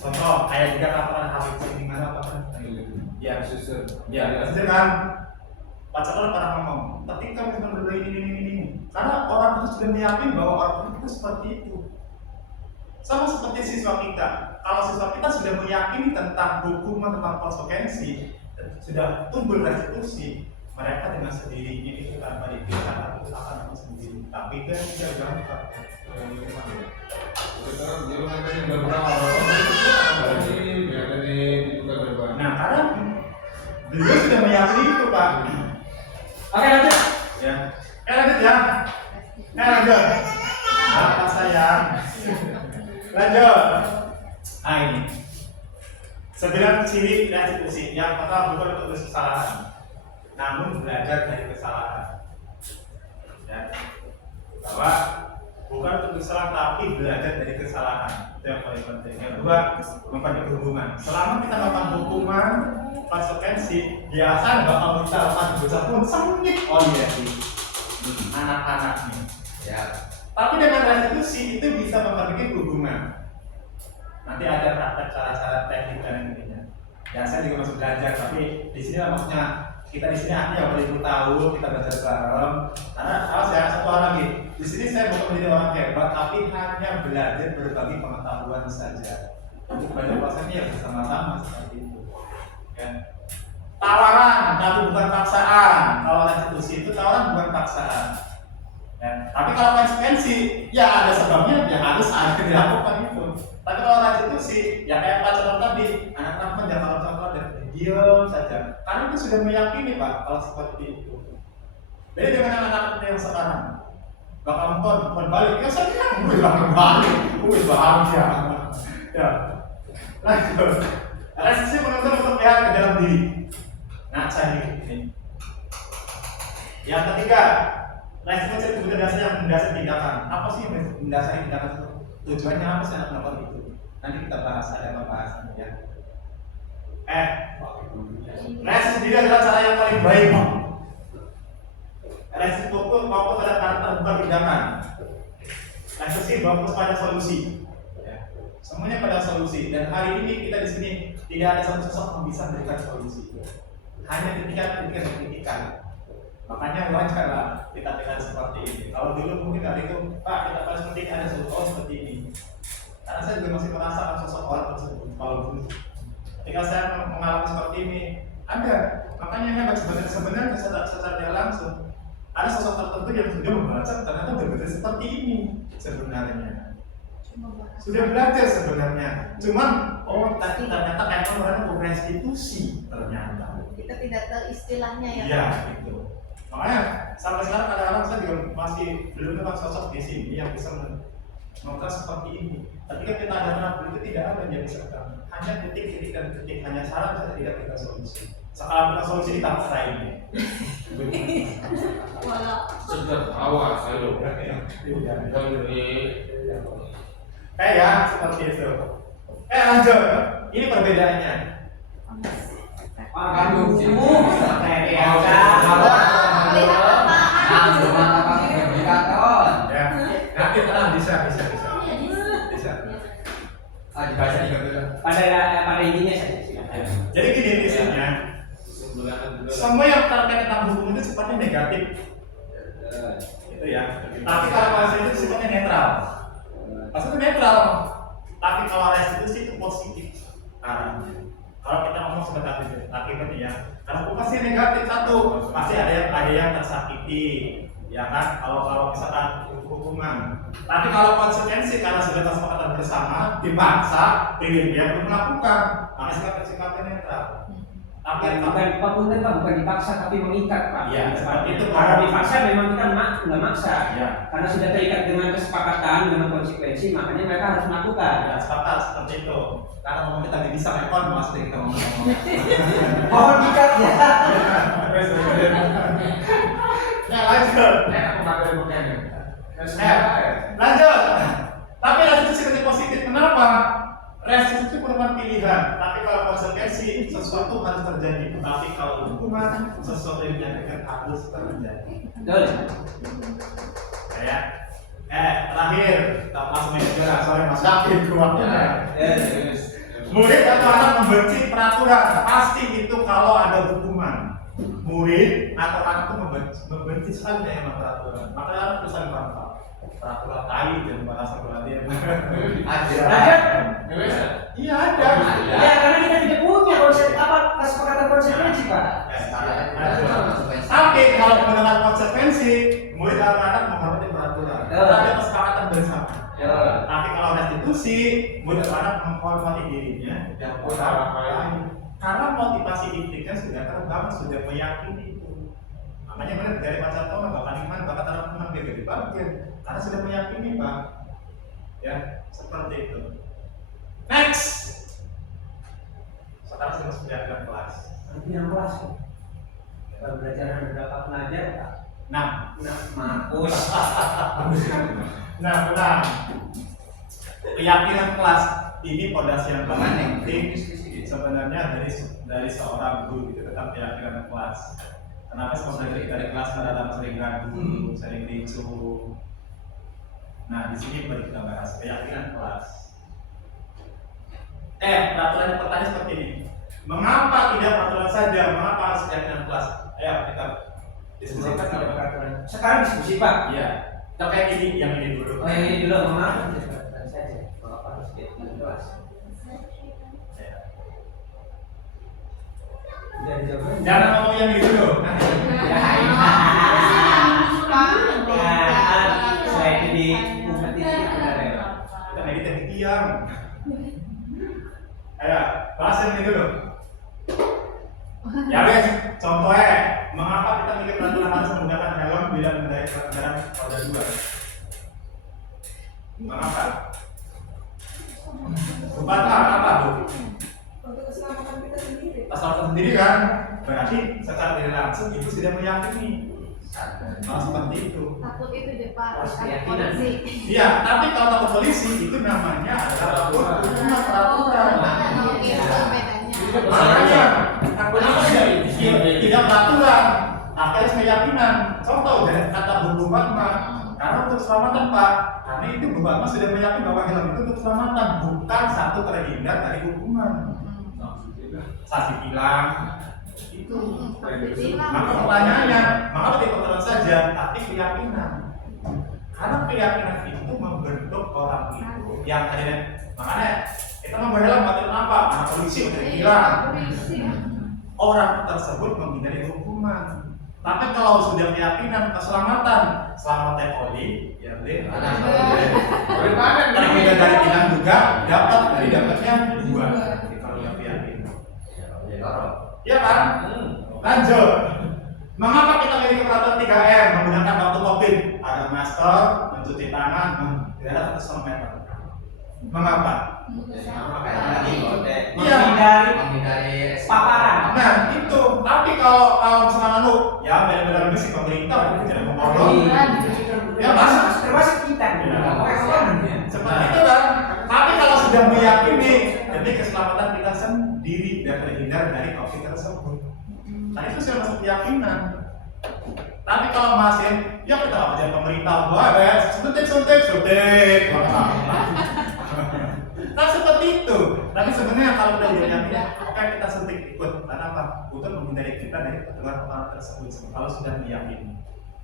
Contoh, kayak juga laporan habis di mana apa kan? Ya, susun. Ya, dengan pacaran pernah ngomong, ketika kita berbeda ini, karena orang itu sudah meyakini bahwa orang itu seperti itu. Sama seperti siswa kita, kalau siswa kita sudah meyakini tentang hukuman, tentang konsekuensi, sudah tumbuh restitusi, mereka dengan sendirinya itu tanpa dipikirkan itu akan sendiri. Tapi kan tidak gampang. Nah, karena beliau sudah meyakini itu, Pak. Oke, lanjut. Ya, lanjut ya. Lanjut. Apa sayang? Lanjut. Ini 9 ciri restitusi. Yang pertama bukan untuk kesalahan, namun belajar dari kesalahan. Ya. Bahwa bukan untuk kesalahan tapi belajar dari kesalahan. Itu yang paling penting. Yang kedua, memperbaiki hubungan. Selama kita melakukan hukuman, konsekuensi, biasa bakal kita lakukan dosa pun sengit. Oh iya sih, anak-anak nih. Ya. Tapi dengan restitusi itu bisa memperbaiki hubungan. Nanti ada praktek cara-cara teknik dan intinya. Ya saya juga masih belajar, tapi di sini maksudnya kita di sini artinya perlu tahu, kita belajar bareng. Karena awas ya, satu hal lagi. Di sini saya bukan menjadi orang hebat, tapi hanya belajar berbagi pengetahuan saja. Untuk belajar prosesnya ya bersama-sama seperti itu. Ya. Tawaran, tapi bukan paksaan. Kalau restitusi itu tawaran bukan paksaan. Ya. Tapi kalau konsekuensi, ya ada sebabnya, ya harus ada dilakukan itu. Tapi kalau restitusi, ya kayak pacaran tadi, anak-anak pun jangan kalau dan diam saja. Karena itu sudah meyakini Pak, kalau seperti itu. Beda dengan anak-anak yang sekarang. Bakal pun balik, ya saya kan balik, bahagia. Ya, lanjut. Restitusi menuntut untuk melihat ke dalam diri. Ngaca ini. Yang ketiga, restitusi itu bukan dasar yang mendasar tindakan. Apa sih yang mendasari tindakan itu? Tujuannya apa sih anak melakukan itu? Nanti kita bahas, ada pembahasan ya. Restitusi sendiri adalah cara yang paling baik. Restitusi fokus pada karakter bukan tindakan. Restitusi fokus pada solusi. Ya. Semuanya pada solusi. Dan hari ini kita di sini tidak ada satu sosok yang bisa memberikan solusi. Hanya kritikan. Makanya wajarlah kita dengan seperti ini. Kalau dulu mungkin hari itu, Pak kita pada seperti ini ada solusi seperti ini. Karena saya juga masih merasakan sosok orang tersebut. Kalau dulu, ketika saya mengalami seperti ini, ada. Makanya hebat sebenarnya secara tidak langsung ada sosok tertentu yang sudah membaca ternyata berbeda seperti ini sebenarnya. Sudah belajar sebenarnya. Cuman tadi ternyata kayak orang restitusi ternyata. Kita tidak tahu istilahnya ya. Iya, gitu. Makanya sampai sekarang kadang-kadang saya juga masih belum kenal sosok di sini yang bisa mengatakan seperti ini. Tapi ketika ada anak itu tidak ada yang bisa kami. Hanya titik-titik dan titik, hanya saran saja tidak kita solusi. Sekarang kita solusi kita pasrah ini. Walau Sejak awal saya Ya, seperti itu. Lanjut. Ini perbedaannya. Aduh, kayak Ya, nanti tenang bisa. dibaca juga bisa. pada intinya saja. Jadi gini intinya, semua yang terkait tentang hukum itu sifatnya negatif, gitu ya. Tapi kalau bahasa itu sifatnya netral. Maksudnya netral. Tapi kalau restitusi itu positif arahnya. Kalau kita ngomong sebentar akibatnya ya, karena hukum pasti negatif satu, pasti ada yang tersakiti, ya kan? Kalau misalkan hukuman. Tapi kalau konsekuensi karena sudah kesepakatan bersama, dipaksa, dia belum melakukan, maka sikapnya netral. Tapi bukan dipaksa tapi mengikat, Pak. Iya, seperti itu. Kalau dipaksa memang kita nggak maksa. Ya. Karena sudah terikat dengan kesepakatan, dengan konsekuensi, makanya mereka harus melakukan. Ya, sepakat seperti itu. Karena ngomong kita bisa rekon, maksudnya kita ngomong. Mohon dikat ya. Ya lanjut. Enak memakai begini. Lanjut. Tapi restitusi lebih positif. Kenapa? Restitusi merupakan pilihan. Tapi kalau konsekuensi sesuatu harus terjadi. Tapi kalau hukuman sesuatu yang dinyatakan harus terjadi. Betul. Ya. Terakhir kita langsung aja. Sorry Mas David, waktunya. Murid atau anak membenci peraturan, pasti itu kalau ada hukuman. Murid atau anak itu membenci sekali dengan peraturan. Makanya anak itu saling paham. Peraturan tai dan bahasa Belanda. Iya ada. Ya karena kita tidak punya konsep kesepakatan konsekuensi, Pak. Tapi kalau mendengar konsekuensi, murid atau anak menghormati peraturan. Karena ada kesepakatan bersama. Tapi kalau restitusi, murid atau anak menghormati dirinya dan orang lain. Karena motivasi intinya sudah terbangun, sudah meyakini itu. Makanya benar dari Pak Catono, Bapak Iman, Bapak Tarapun dia di bagian. Karena sudah meyakini, Pak. Ya, seperti itu. Next. Sekarang sudah masuk ke kelas. Yang kelas. Kalau belajar ada berapa pelajar, Pak? Nah, mampus. benar. Keyakinan kelas ini pondasi yang paling penting sebenarnya dari seorang guru itu tentang keyakinan kelas. Kenapa sebenarnya dari kelas kadang sering ragu, sering ricuh. Nah, di sini baru kita bahas keyakinan kelas. Peraturan yang pertanyaan seperti ini. Mengapa tidak peraturan saja? Mengapa harus keyakinan kelas? Ayo kita diskusikan kalau peraturan. Sekarang diskusi, Pak. Iya. Kita kayak ini, yang ini dulu. Oh, yang ini dulu, mengapa peraturan saja? Mengapa harus keyakinan kelas? Jangan ngomong yang ini dulu. Saya jadi kompetitif benar ya. Kita meditasi diam. Ayo, bahas yang ini dulu. Ya guys, contohnya, mengapa kita mikir peraturan harus menggunakan helm bila mengendarai kendaraan roda 2? Mengapa? Bukankah apa Bu? untuk keselamatan kita sendiri. Keselamatan sendiri kan? Berarti secara tidak langsung ibu sudah meyakini. Seperti itu. Takut itu deh Pak, Harus takut keyakinan. polisi. Iya, tapi kalau takut polisi itu namanya adalah hukuman peraturan. Itu bedanya. Makanya kenapa tidak peraturan? Tapi harus keyakinan. Contoh dari kata Bu Fatma, karena untuk keselamatan Pak. Karena itu Bu Fatma sudah meyakini bahwa helm itu untuk keselamatan, bukan satu terhindar dari hukuman. Saksi bilang itu. Maka pertanyaannya, maka tidak peraturan saja, tapi keyakinan. Karena keyakinan itu membentuk orang itu yang tadi Makanya kita membela materi apa? Anak polisi udah hilang. Orang tersebut menghindari hukuman. Tapi kalau sudah keyakinan keselamatan, selamat Oli, ya boleh. Dari mana nih? Terhindar dari hilang juga dapat dari dapatnya 2. Kalau udah keyakinan. Ya kan? Lanjut. Mengapa kita memiliki peraturan 3M menggunakan waktu COVID? Ada masker, mencuci tangan, tidak ada 1 meter. Mengapa? Menghindari paparan. Nah itu. Tapi kalau misalnya lu, ya benar-benar misi pemerintah, tidak memborong. Ya mas, termasuk kita. Seperti itu kan. Tapi kalau sudah meyakini, jadi keselamatan kita sendiri dan terhindar dari COVID tersebut. Nah itu sudah masuk keyakinan. Tapi kalau masih, ya kita aja pemerintah, wah ya suntik. Nah seperti itu. Tapi sebenarnya kalau kita udah yakin, oke kita suntik ikut. Karena apa? Untuk menghindari kita dari peraturan tersebut. Kalau sudah meyakini.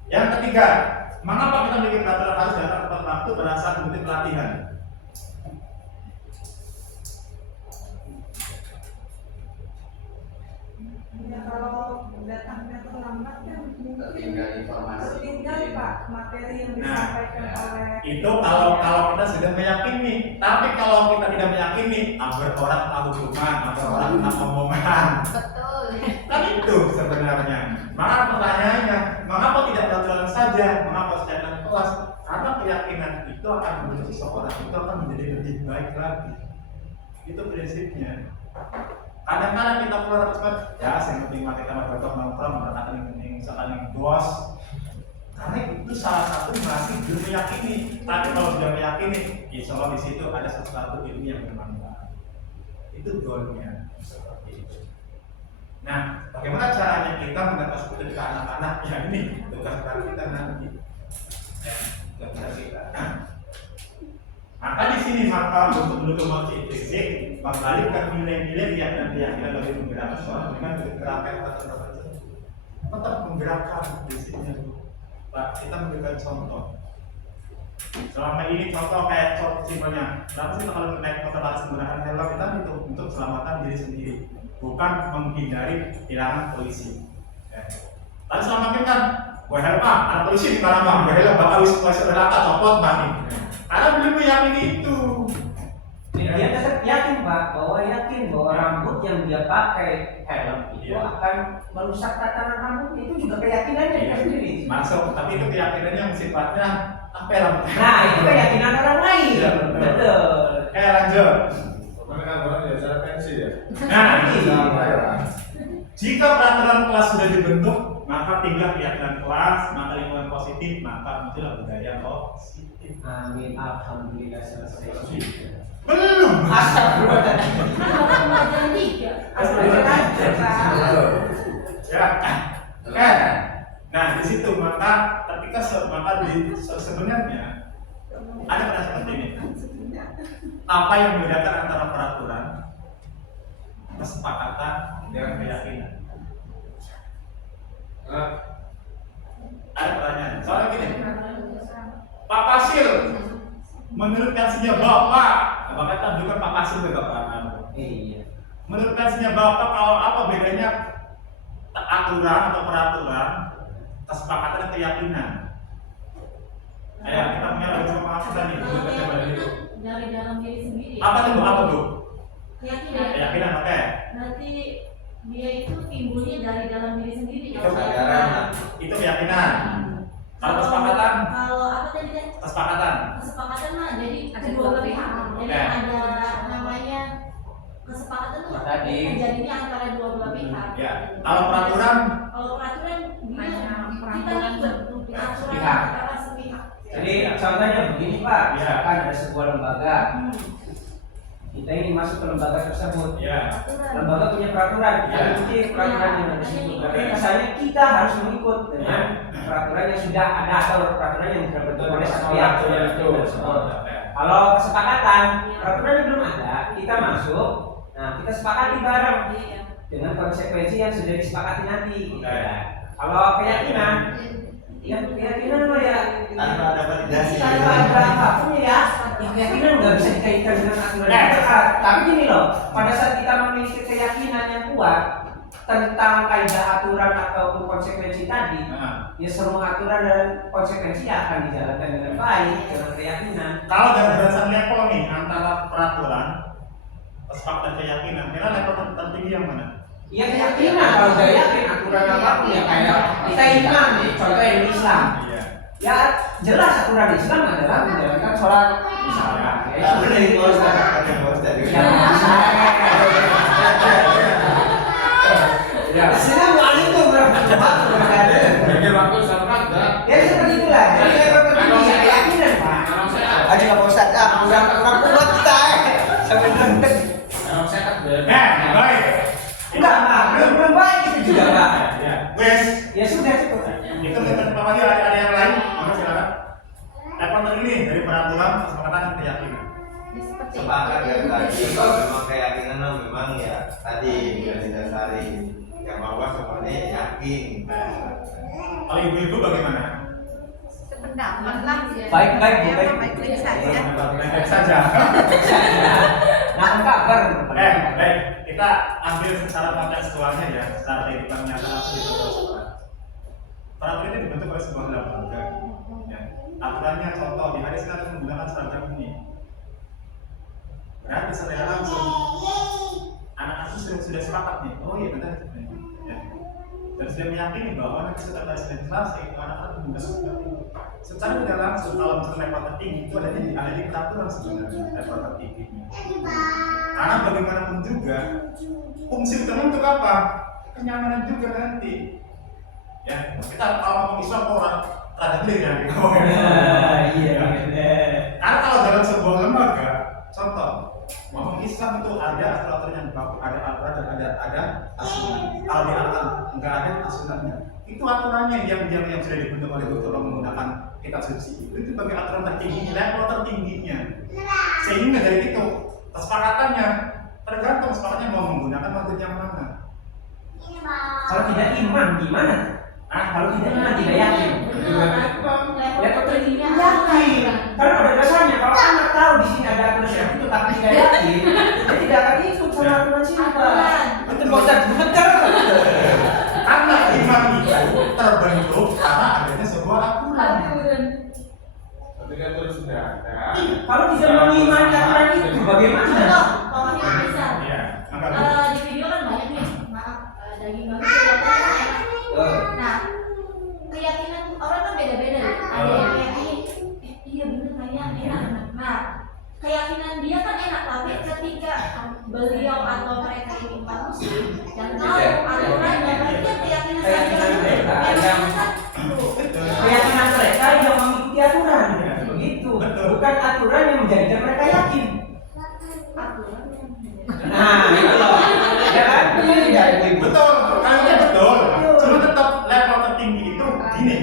Yang ketiga, mengapa kita memiliki peraturan harus datang tepat waktu pada saat mengikuti pelatihan? Ya kalau datangnya terlambat kan Tinggal informasi. tertinggal Pak materi yang disampaikan oleh Itu kalau kita sudah meyakini. Tapi kalau kita tidak meyakini, agar orang tahu cuma, agar orang kena omongan. Betul. Kan itu sebenarnya. Maka pertanyaannya, mengapa tidak peraturan saja? Mengapa secara kelas? Karena keyakinan itu akan membentuk seseorang itu akan menjadi lebih baik lagi. Itu prinsipnya. Kadang-kadang kita keluar cepat, ya yang penting mati sama dokter nongkrong, berkata yang misalkan yang bos. Karena itu salah satu masih belum meyakini. Tapi kalau sudah meyakini, insya Allah di situ ada sesuatu ilmu yang bermanfaat. Itu goalnya. Seperti itu. Nah, bagaimana caranya kita mendapat itu ke anak-anak? Ya ini tugas kita nanti. Ya, tugas kita. Maka di sini maka untuk menutup motif fisik membalikkan nilai-nilai keyakinan dari menggerakkan soal dengan gerakan atau tetap menggerakkan prinsipnya. Pak, kita memberikan contoh. Selama ini contoh kayak contoh simpelnya. Berapa sih kalau naik motor harus menggunakan helm? Kita untuk keselamatan diri sendiri, bukan menghindari tilangan polisi. Tapi selama ini kan, gue helm ada polisi di mana gue helm bakal wis berlaka copot bani. Karena belum meyakini itu. Dia tetap yakin Pak, bahwa rambut yang dia pakai helm itu akan merusak tatanan rambut. Itu juga keyakinannya dia sendiri. Masuk, tapi itu keyakinannya yang sifatnya apa ya? Nah itu keyakinan orang lain. Iya, Betul. Lanjut. Kan orang biasa pensi ya. Nah, jika peraturan kelas sudah dibentuk, maka tinggal keyakinan kelas, maka lingkungan positif, maka muncullah budaya positif. Amin. Alhamdulillah selesai. Belum. Astagfirullahaladzim. Ya. Nah di situ maka ketika sebenarnya ada pada seperti ini. Apa yang membedakan antara peraturan, kesepakatan dengan keyakinan? Ada pertanyaan. Soalnya gini, Pak Pasil, menurut versinya Bapak tunjukkan Pak Pasil ke Bapak. Iya. Menurut versinya Bapak, kalau apa bedanya aturan atau peraturan, kesepakatan dan keyakinan? Ayo kita punya lagi sama apa tadi? Dari dalam diri sendiri. Apa tuh? Keyakinan. Keyakinan, oke. Berarti dia itu timbulnya dari dalam diri sendiri. Itu kesadaran. Itu keyakinan. Kalau kesepakatan? Kalau apa tadi kan? Kesepakatan. Kesepakatan mah jadi Ada kedua dua belah pihak. pihak. Jadi Oke. ada namanya kesepakatan tuh Tadi. terjadinya antara dua belah pihak. Ya. Kalau peraturan? Kalau peraturan dia kita ikut aturan Sepihak. antara sepihak. Jadi contohnya begini Pak, Iya. misalkan ada sebuah lembaga, kita ingin masuk ke lembaga tersebut. Ya. Lembaga punya peraturan, kita Iya. ikuti peraturan yang tersebut. Tapi kesannya kita harus mengikut dengan peraturan yang sudah ada atau peraturan yang terbentuk oleh satu pihak. Kalau kesepakatan, peraturan belum ada, kita masuk, nah kita sepakati bareng dengan konsekuensi yang sudah disepakati nanti. Gitu. Kalau keyakinan, Ya keyakinan mah ya Tanpa ada validasi. tanpa ada apapun ya keyakinan nggak bisa dikaitkan dengan aturan syariat. Tapi gini loh, pada saat kita memiliki keyakinan yang kuat tentang kaidah aturan ataupun konsekuensi tadi, ya semua aturan dan konsekuensi akan dijalankan dengan baik dengan keyakinan. Kalau dari berdasarkan level nih antara peraturan, kesepakatan keyakinan, kira level tertinggi yang mana? Ya keyakinan, kalau udah yakin aturan apapun ya kayak kita iman nih, contohnya yang Islam. Iya. Ya jelas aturan Islam adalah menjalankan sholat misalkan. Ya, itu Tapi dari bos tadi, bos tadi. Ya, Assalamualaikum warahmatullahi wabarakatuh. Bagi waktu sangat enggak. Ya seperti itulah. Jadi level tertinggi ya keyakinan Pak. Kalau saya Aja nggak mau Ustaz, kurang kuat kita. Sampai deg. kalau saya kan Baik. Enggak, Pak. Belum baik itu juga Pak. Ya, wes. Ya sudah cukup. Itu kita lagi ada yang lain, maka silakan. Level tertinggi dari peraturan, kesepakatan, dan keyakinan. Ya, seperti Sepakat ya tadi, kalau memang keyakinan memang ya tadi yang didasari yang bahwa semuanya yakin. Kalau ibu-ibu bagaimana? sependapat lah ya. Baik, baik, Bu, baik. Baik-baik saja. Baik saja. Nah, kabar. Baik. Kita ambil secara kontekstualnya ya, secara kehidupan nyata apa itu peraturan. Peraturan ini dibentuk oleh sebuah lembaga. Ya. Aturannya contoh di hari Senin harus menggunakan seragam ini. Berarti secara langsung anak-anak sudah sepakat nih. Oh iya benar. Ya. Dan sudah meyakini bahwa nanti setelah Senin selesai itu anak-anak menggunakan seragam ini. Secara tidak langsung kalau misalnya level tertinggi itu ada di peraturan sebenarnya level tertingginya. Karena bagaimanapun juga fungsi utama untuk apa? Kenyamanan juga nanti. Ya, kita kalau ngomong Islam orang rada clear ya kita ngomongin. Iya. Karena kalau dalam sebuah lembaga, contoh ngomong Islam itu ada aturan yang baku, ada aturan dan ada asunan. Kalau di Al-Quran nggak ada asunannya. Itu aturannya yang sudah dibentuk oleh Dr. menggunakan kitab suci itu sebagai aturan tertinggi, level tertingginya. Sehingga dari itu kesepakatannya tergantung kesepakatannya mau menggunakan metode yang mana. Kalau tidak iman gimana? Kalau tidak iman tidak yakin. Level tertingginya yakin. Karena pada dasarnya kalau anak tahu di sini ada aturan syariat itu tapi tidak yakin, dia tidak akan ikut sama aturan syariat. Itu bosan bener. Karena iman itu terbentuk karena adanya sebuah aturan. ketika itu sudah ada. Kalau tidak mengimani aturan itu bagaimana? Kalau ini bisa. Iya, angkat Di video kan banyak nih, maaf, daging babi kelihatannya enak. Nah, keyakinan orang kan beda-beda nih. Ada yang meyakini, iya bener kayaknya enak. Nah, keyakinan dia kan enak, tapi ketika beliau atau mereka ini umat muslim yang tahu aturannya, mereka keyakinan saya memang satu. Keyakinan mereka yang mengikuti aturan, begitu. Bukan aturan yang menjadikan mereka yakin. Nah, itu loh. Ya kan? Ini tidak ibu. betul, kalau itu betul. Cuma tetap level tertinggi itu gini.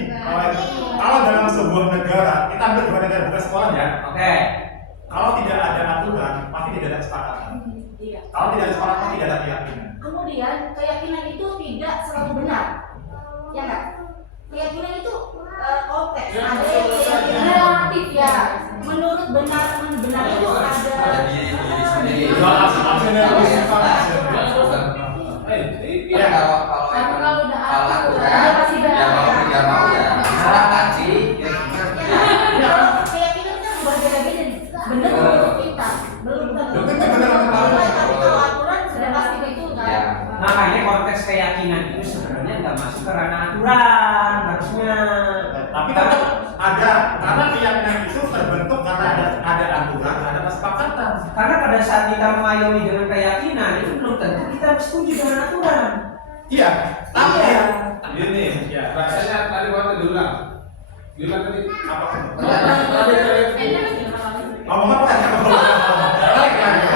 Kalau dalam sebuah negara, kita ambil dua negara bukan sekolah ya. Oke. Kalau tidak ada aturan, pasti tidak ada kesepakatan. Iya. Kalau tidak ada kesepakatan, tidak ada keyakinan. Kemudian keyakinan itu tidak selalu benar, ya nggak? Keyakinan itu konteks, ada yang keyakinan relatif ya. Menurut benar itu ada. Ya, Tapi kalau udah kalau aturan, aturan, dia pasti benar. ya mau tidak mau ya diserahkan sih. Kalau keyakinan kan berbeda-beda nih. Benar menurut kita, belum tentu. Belum tentu benar menurut kita. Tapi kalau aturan sudah pasti itu kan. Ya. Makanya konteks keyakinan itu sebenarnya nggak masuk ke ranah aturan harusnya. tapi tetap ada karena keyakinan itu terbentuk karena ada aturan, ada kesepakatan. Karena pada saat kita mengayomi dengan keyakinan itu belum tentu kita setuju dengan aturan. Iya, tapi Iya. Gini, Ya. rasanya tadi waktu diulang. Gimana tadi? apa? Enak. Ngomong apa tadi? Baik, baik.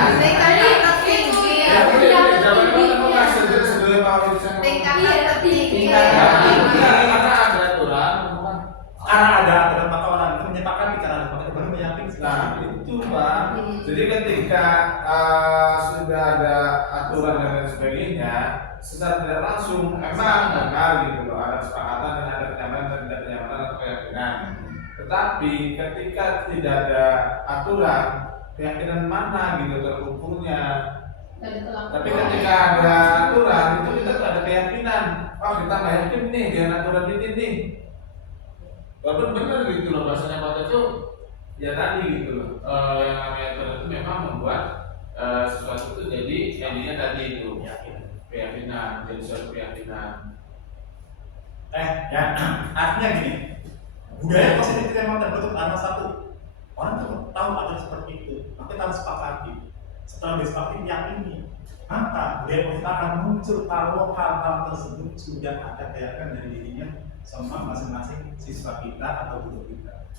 Ya, ini jawaban apa Mas? Sebelum Pak Widi saya ngomong. Tingkatan tertinggi. Karena ada aturan, bukan? Karena ada aturan maka orang itu menyepakati karena ada aturan baru meyakini. Nah, itu Pak. Jadi ketika sudah ada aturan dan lain sebagainya, secara tidak langsung emang benar gitu loh, ada kesepakatan dan ada kenyamanan dan tidak kenyamanan Tetapi ketika tidak ada aturan, keyakinan mana gitu terukurnya. Tapi ketika ada aturan itu kita tuh ada keyakinan. Oh kita nggak yakin nih dengan aturan ini nih. Walaupun benar gitu loh bahasanya Pak itu ya tadi gitu loh. Yang namanya aturan itu memang membuat sesuatu itu jadi jadinya tadi itu keyakinan, jadi suatu keyakinan. Ya, artinya gini, budaya positif itu memang terbentuk karena satu orang tuh tahu ada seperti itu, maka kita harus sepakati. Setelah disepakati yakini, maka budaya positif akan muncul kalau hal-hal tersebut sudah ada keyakinan dari dirinya sama masing-masing siswa kita atau guru kita.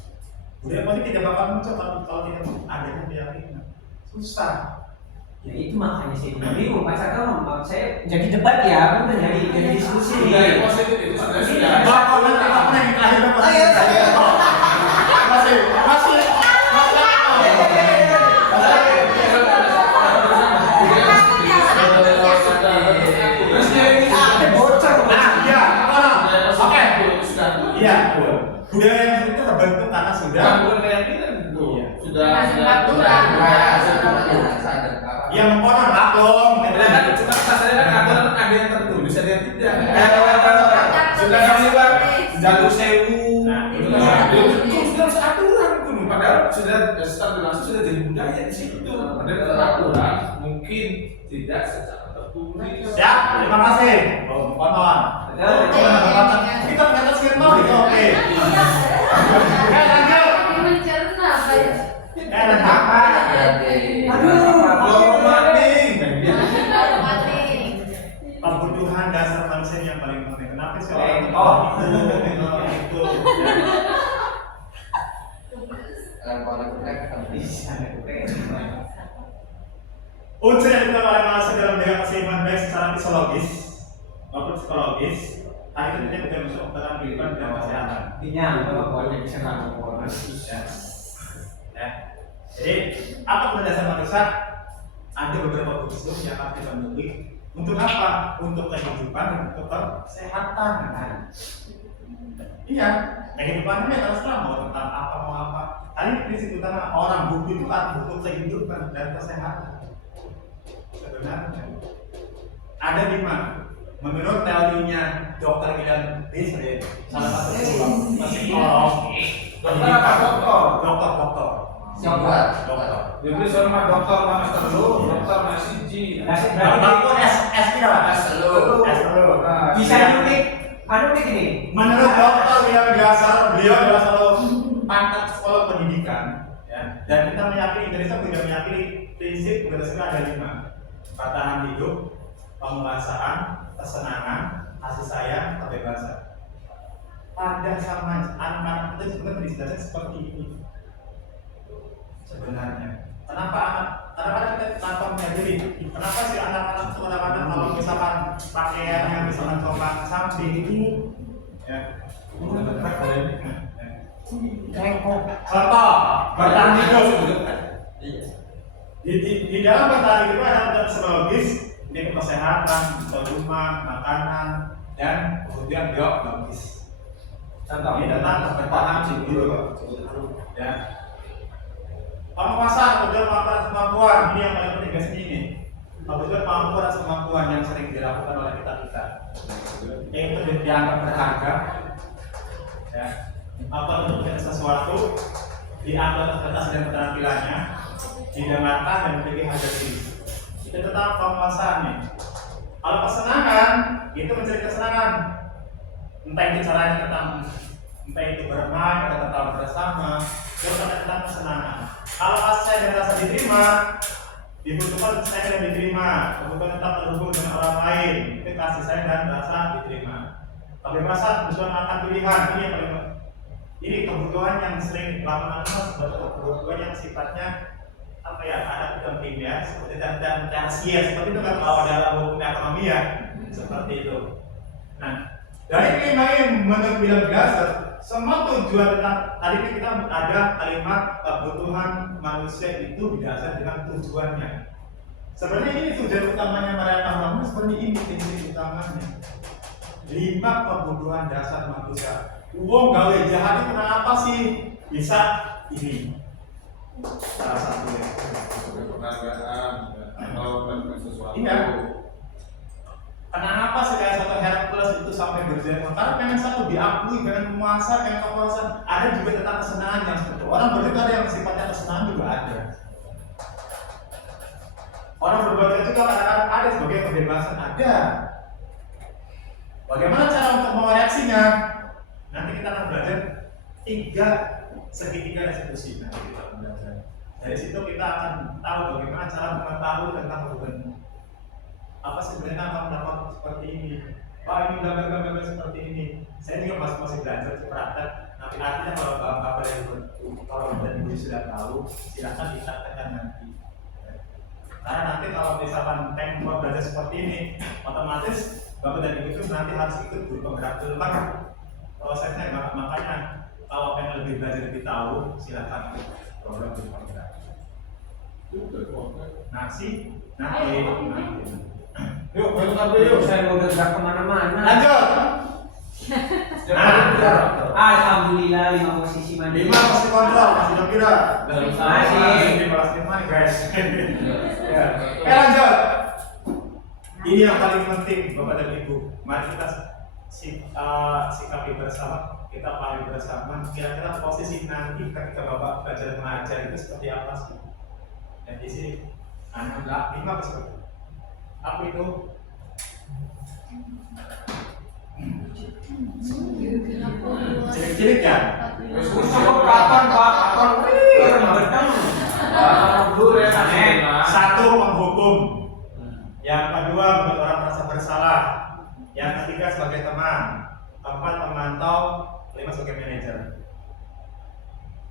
Budaya positif tidak bakal muncul kalau tidak adanya keyakinan. Susah. Ya itu makanya saya bingung Pak Cakal, saya jadi debat ya, bukan jadi diskusi. Budaya positif itu sebenarnya sudah ada. Iya, budaya yang itu terbentuk karena sudah keyakinan itu. Sudah yang mengkonon maklum. Cuma masalahnya kan aturan ada yang tertulis, ada yang tidak. Sudah kami Pak, jalur sewu. Itu sudah harus aturan itu. Padahal sudah secara langsung sudah jadi budaya di situ. Padahal aturan mungkin tidak secara tertulis. Siap, terima kasih. Konon. Kita ternyata siapa itu oke. Lanjut. Kebutuhan dasar manusia yang paling penting. Kenapa sih orang itu? Unsur yang ditemukan oleh manusia dalam menjaga keseimbangan baik secara fisiologis maupun psikologis. Hal itu tidak bukan unsur obatan kehidupan dan kesehatan. Intinya pokoknya bisa ngomong. Ya. Jadi apa guna dasar manusia? Ada beberapa unsur yang harus kita miliki. Untuk apa? Untuk kehidupan dan untuk kesehatan. Iya, kehidupan ini harus mau tentang apa mau apa. Kali prinsip utama orang butuh itu butuh kehidupan dan kesehatan. Sebenarnya ada 5. Menurut teorinya Dr. William Beasley, salah satu psikolog, dokter. Jadi sama dokter Mas Telu, dokter Mas Siji. Dokter S dulu. Bisa unik, ini. Menurut Dr. William Beasley, beliau adalah salah pangkat psikolog pendidikan, ya. Dan kita meyakini Indonesia tidak meyakini prinsip berdasarkan ada 5: pertahanan hidup, penguasaan, kesenangan, kasih sayang, kebebasan. Pada zaman anak-anak itu sebenarnya dijelaskan seperti ini. Sebenarnya, kenapa kita tanpa menyadari? Kenapa sih anak-anak itu kadang-kadang kalau misalkan pakaiannya misalkan coklat samping itu, ya. Contoh, bertahan hidup. Di dalam bertahan hidup ada unsur psikologis, ini kesehatan, rumah, makanan, dan kemudian biologis. Contoh ini tentang bertahan hidup. Ya. Penguasaan atau kemampuan ini yang paling penting di sini nih. Apabila kemampuan dan kemampuan yang sering dilakukan oleh kita, itu dianggap berharga. Ya. Apa untuk sesuatu dianggap atas dan keterampilannya, didengarkan dan memiliki harga diri. Itu tentang penguasaan nih. Kalau kesenangan, itu mencari kesenangan. Entah itu caranya entah itu bermain atau tetap bersama, itu tentang kesenangan. Kalau saya dan rasa diterima, dibutuhkan saya dan diterima, kebutuhan tetap terhubung dengan orang lain, itu kasih saya dan rasa diterima. Kebebasan, kebutuhan akan pilihan, ini yang paling. Ini kebutuhan yang sering dilakukan kebutuhan yang sifatnya apa ya, ada kepentingan seperti dan rahasia seperti itu kan kalau dalam hukum ekonomi ya seperti itu. Nah, dari kelima ini menurut William Glasser, semua tujuan tentang tadi kita ada kalimat kebutuhan manusia itu didasarkan dengan tujuannya. Sebenarnya ini tujuan utamanya mereka bangun seperti ini prinsip utamanya. 5 kebutuhan dasar manusia. Uang gawe jahat itu kenapa sih? bisa ini salah satunya. Penghargaan atau melakukan sesuatu. Iya. Kenapa segala satu Hercules itu sampai berjaya? Karena pengen satu diakui, pengen menguasai, pengen kekuasaan. Ada juga tentang kesenangan yang seperti itu. Orang berarti ada yang sifatnya kesenangan juga ada. Orang berbahagia juga kadang-kadang ada sebagai kebebasan ada. Bagaimana cara untuk mengoreksinya? Nanti kita akan belajar 3 segitiga restitusi. Nanti kita akan belajar. Dari situ kita akan tahu bagaimana cara mengetahui tentang hubungan. Apa sebenarnya akan mendapat seperti ini? Pak, ini gambar-gambar seperti ini. Saya juga masih belajar praktek. Nanti artinya kalau dan ibu sudah tahu, silakan dipraktekkan nanti. Karena nanti kalau misalkan tempo belajar seperti ini, otomatis bapak dan ibu itu nanti harus ikut guru penggerak keluar prosesnya. Makanya kalau pengen lebih belajar lebih tahu, silakan ikut program guru penggerak. Nanti. Yuk, yuk, Saya mau gerak kemana-mana. Lanjut. Alhamdulillah 5 posisi mandi. 5 masih kontrol, masih jam kira. Masih. Masih mana guys? Ya. Lanjut. Ini yang paling penting Bapak dan Ibu. Mari kita sikapi bersama, kita pahami bersama. Kira-kira posisi nanti ketika Bapak belajar mengajar itu seperti apa sih? Dan di sini anak 5 seperti apa itu? Cilik-cilik kan? Kapan Pak? Kapan? Satu, menghukum. Yang kedua, membuat orang merasa bersalah. Yang ketiga, sebagai teman. Keempat, memantau. Kelima, sebagai manajer.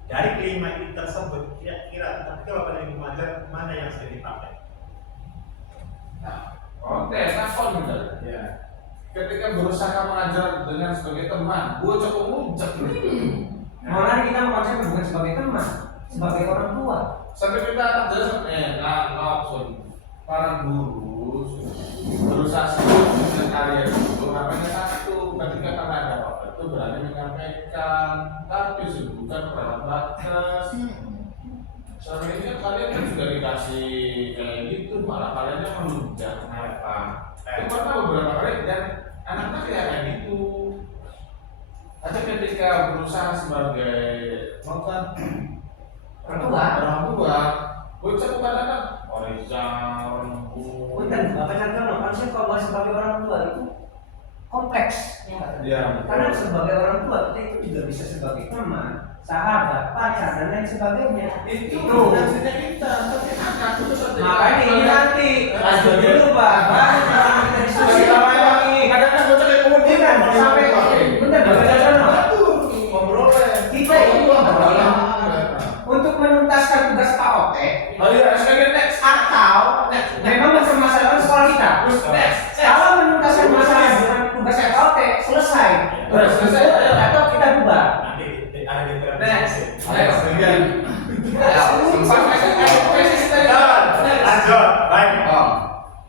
Dari kelima ini tersebut, kira-kira ketika Bapak dan Ibu mengajar, mana yang sudah dipakai? Oke, takon bener. Ya. Ketika berusaha mengajar dengan sebagai teman, gue coba ngucap Malah kita mengkonsep bukan sebagai teman, sebagai orang tua. sampai kita akan jelas para guru berusaha dengan karya itu namanya satu ketika karena ada apa itu berani menyampaikan tapi bukan batas. Selama ini kan kalian kan juga dikasih kayak gitu malah kaliannya menunjang kenapa? Karena beberapa kali dan anak-anak kayak gitu. Aja ketika berusaha sebagai orang tua, bocah kadang-kadang Bukan, Bapak contoh konsep kalau sebagai orang tua itu kompleks. ya. Karena sebagai orang tua kita itu juga bisa sebagai teman, sahabat, pacar dan lain sebagainya. Itu maksudnya kita, tapi anak itu seperti Makanya ini nanti lanjut dulu Pak. Baru kita diskusi lagi. kadang-kadang bocah kayak kemudian Sampai bentar Bapak ngobrol kita ini untuk menuntaskan tugas Pak Ote. Oh iya, sebagai next Atau memang mempermasalahkan sekolah kita. Kalau menuntaskan masalah dengan tugas Pak Ote selesai. Selesai atau kita bubar. Nanti ada di lanjut, baik.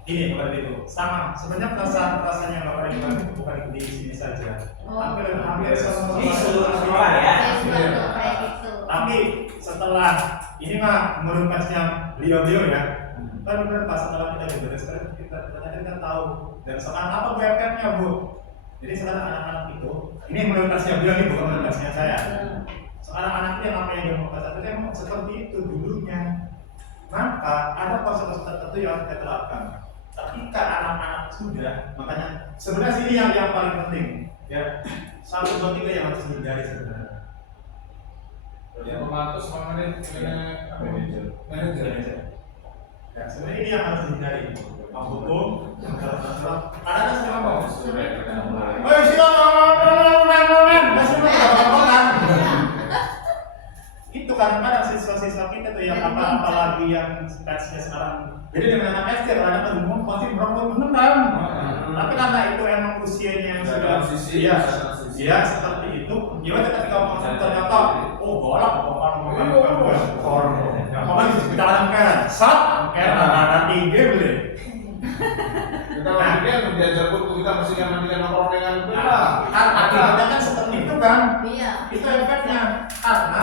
Ini Bapak Ibu, sama. Sebenarnya perasaan yang Bapak Ibu bukan di sini saja. Hampir Di seluruh sekolah ya. Tapi setelah ini mah menurut pasnya beliau ya, kan benar pas setelah kita bebereskan kita tahu dan sekarang apa Bu efeknya Bu? Jadi sekarang anak-anak itu, ini menurut pasnya beliau ini bukan menurut pasnya saya. Sekarang anak itu yang namanya demokrasi itu memang seperti itu dulunya. Maka ada proses tertentu yang kita terapkan. Ketika anak-anak sudah, makanya sebenarnya ini yang paling penting ya. 1, 2, 3 yang harus dihindari sebenarnya. yang memantau sama manajer. Ya, sebenarnya ini yang harus dihindari. Hukum, ada siapa mau? Oh, itu kadang-kadang siswa-siswa kita tuh yang apalagi yang tesnya sekarang. Jadi dengan anak SD kadang-kadang ngomong pasti berangkat beneran. Tapi karena itu emang usianya yang sudah ya seperti itu. Gimana ketika mau ternyata bolak apalagi kita kan sat karena tinggi boleh. Kita kan belajar pun kita mesti mandikan nongkrong dengan benar. Akibatnya kan seperti itu kan. Iya. Itu efeknya karena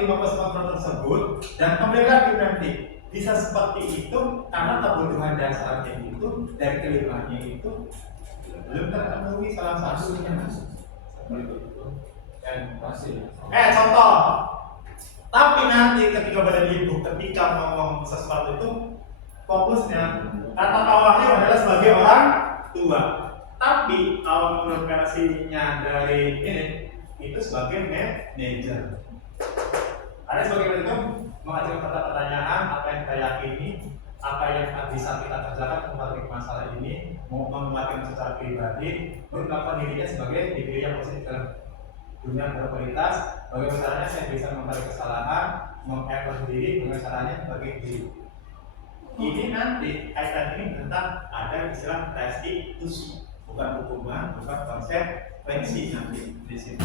kelima kesempatan tersebut dan kembali lagi nanti bisa seperti itu karena kebutuhan dasarnya itu dari kelimanya itu belum terpenuhi salah satunya. Seperti itu. Dan contoh. Tapi nanti ketika badan ibu ketika ngomong sesuatu itu fokusnya kata awalnya adalah sebagai orang tua. Tapi kalau menurut versinya dari ini itu sebagai manajer. Ada sebagai itu mengajukan pertanyaan apa yang kita yakini, apa yang bisa kita kerjakan untuk masalah ini, mau mengembangkan secara pribadi, melakukan dirinya sebagai diri yang positif dalam dunia berkualitas. Bagaimana caranya saya bisa mencari kesalahan, mengevaluasi diri, bagaimana caranya bagi diri. Ini nanti kaitan ini tentang ada istilah restitusi, bukan hukuman, bukan konsekuensi nanti di sini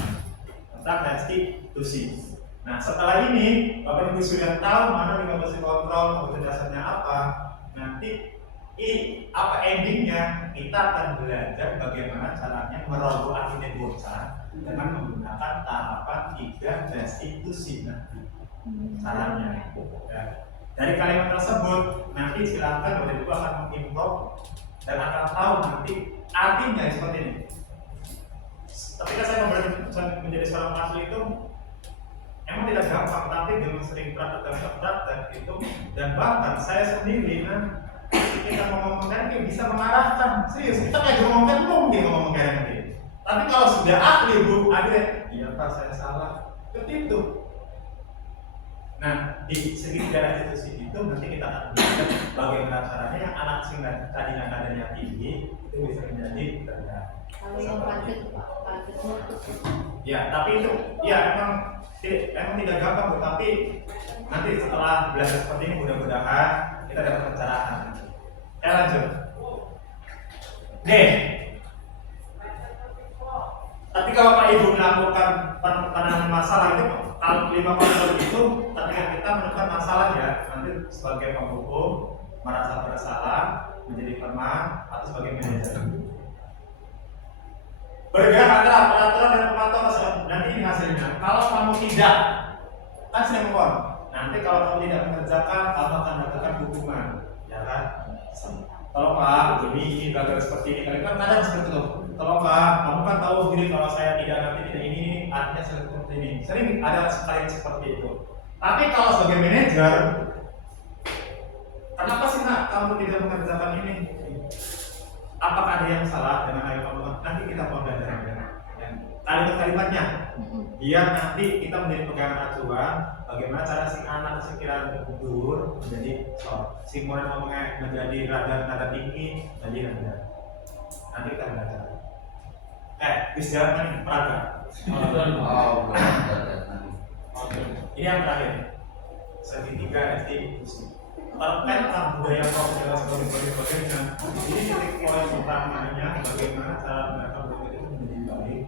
tentang restitusi. Nah setelah ini Bapak Ibu sudah tahu mana 15 kontrol, kebutuhan dasarnya apa. Nanti apa endingnya kita akan belajar bagaimana caranya merogoh akhirnya bocah dengan menggunakan tahapan 3 restitusi nanti caranya. Ya. Dari kalimat tersebut nanti silakan Bapak Ibu akan mengimpor dan akan tahu nanti artinya seperti ini. Ketika saya menjadi seorang mahasiswa itu emang tidak gampang, tapi dengan sering praktek itu dan bahkan saya sendiri kita ngomong-ngomong kayak bisa mengarahkan serius, kita kayak ngomong-ngomong mungkin ngomong kayak nanti. Tapi kalau sudah ahli bu, akhirnya iya Pak saya salah, seperti itu. Nah di segi restitusi itu nanti kita akan belajar bagaimana caranya yang anak sing tadinya nadanya tinggi itu bisa menjadi rendah. Kalau yang praktek Ya tapi itu ya emang tidak gampang, tapi nanti setelah belajar seperti ini mudah-mudahan kita dapat pencerahan. Lanjut. Tapi kalau Pak Ibu melakukan penanganan masalah itu, kalau 5 faktor itu, ketika kita menemukan masalah ya, nanti sebagai penghukum merasa bersalah, menjadi teman atau sebagai manajer. Bergerak antara peraturan dan pemantauan nanti ini hasilnya. Kalau kamu tidak, kan sudah mohon. Nanti kalau kamu tidak mengerjakan, kamu akan mendapatkan hukuman, ya kan? Tolong Pak, ini gagal seperti ini. Kan kadang seperti itu. Tolong Pak, kamu kan tahu sendiri kalau saya tidak nanti tidak ini, artinya seperti ini. Sering ada sekali seperti itu. Tapi kalau sebagai manajer, kenapa sih nak kamu tidak mengerjakan ini? Apakah ada yang salah dengan ayo kamu? Nanti kita mau belajar kalimat-kalimatnya. Biar nanti kita menjadi pegangan acuan bagaimana cara si anak sekiranya berdur menjadi si murid ngomongnya menjadi nada tinggi, menjadi rendah. Nanti kita belajar. Bisa nih peraga. Ini yang terakhir. Segitiga restitusi. Tentang budaya profesional sebagainya. Ini titik poin utamanya bagaimana cara mereka bekerja itu menjadi baik.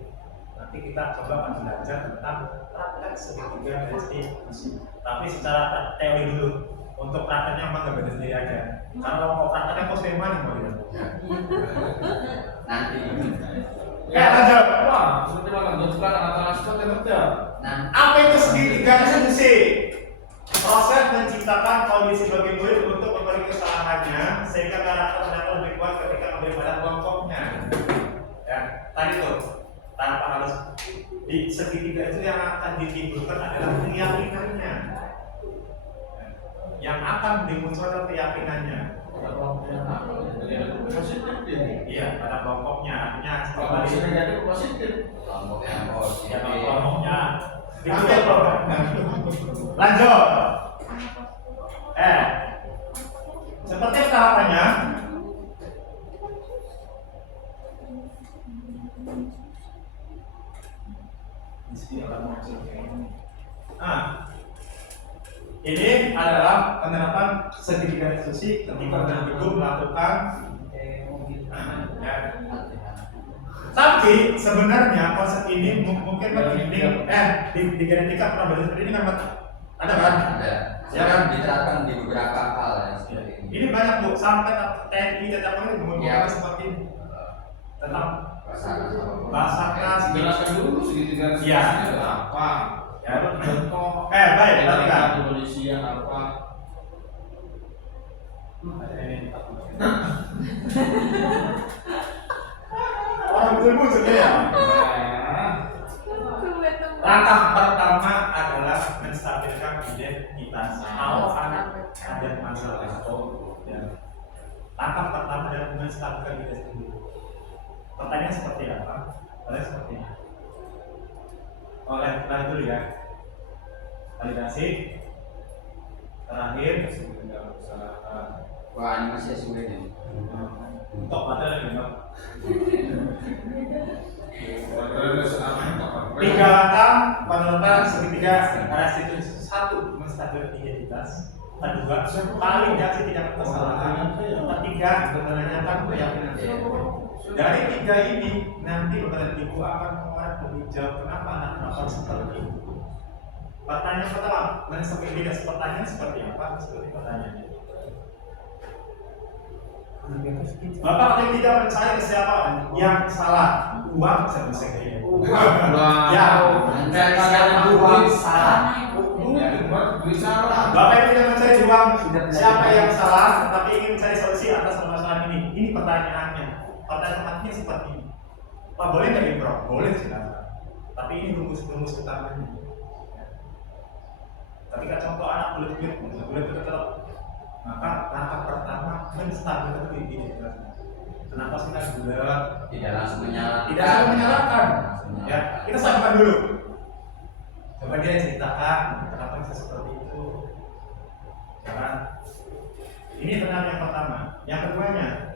Nanti kita coba akan belajar tentang praktek segitiga restitusi. Tapi secara teori dulu. Untuk prakteknya memang nggak beda sendiri aja. Kalau mau prakteknya kok sema nih mau Nanti. Lanjut. Wah, seperti menentukan antara sesuatu yang berbeda. Apa itu segitiga restitusi? Proses menciptakan kondisi bagi murid untuk memperbaiki kesalahannya sehingga karakter mereka lebih kuat ketika memberi pada kelompoknya. Ya, tadi tuh tanpa harus di segitiga itu yang akan ditimbulkan adalah keyakinannya, yang akan dimunculkan keyakinannya. Iya, pada kelompoknya artinya Jadi positif. Kelompok yang positif. ya kelompoknya. Lanjut. Seperti tahapannya. Ini adalah penerapan segitiga restitusi ketika Bapak melakukan. Tapi sebenarnya konsep ini mungkin di genetika pernah belajar seperti ini kan ada kan? Ada. Ya kan? Diterapkan di beberapa hal ya seperti ini. Ini banyak bu, sampai TNI tetap ini menggunakan seperti ini tentang Basarnas. Jelaskan dulu segitiga Iya. apa. Ya, contoh. Baik. Orang betul ya. Langkah pertama adalah menstabilkan identitas. Kalau ada masalah ya. Langkah pertama adalah menstabilkan identitas dulu. Pertanyaan seperti apa? Pertanyaan seperti ini. Oleh dulu ya. Validasi. Terakhir. Wah, ini masih sesuai nih. Untuk materi memang. 3 langkah menemukan segitiga restitusi. 1. Menstabilkan identitas. 2. Validasi tindakan kesalahan. 3. Menanyakan keyakinan. Dari 3 ini nanti Bapak Ibu akan menguat lebih jauh kenapa anak melakukan seperti itu. Pertanyaan pertama, menstabilkan identitas. Pertanyaan seperti apa? Seperti pertanyaannya. Bapak paling tidak percaya ke siapa yang salah? Uang bisa selesai. Ya, Dan siapa uang salah? Bapak yang tidak mencari uang, siapa yang salah? Tapi ingin mencari solusi atas permasalahan ini. Ini pertanyaannya. Pertanyaannya seperti ini. Pak, boleh nggak improv? Boleh silakan. Tapi ini rumus utamanya. Ketika contoh anak boleh tetap. Maka langkah pertama menstabilkan identitasnya. Kenapa sih kita bulat? Tidak langsung menyalahkan. Tidak langsung menyalahkan. Ya, kita sabarkan dulu. Coba dia ceritakan kenapa bisa seperti itu. Jangan. Ini pertanyaan yang pertama. Yang keduanya,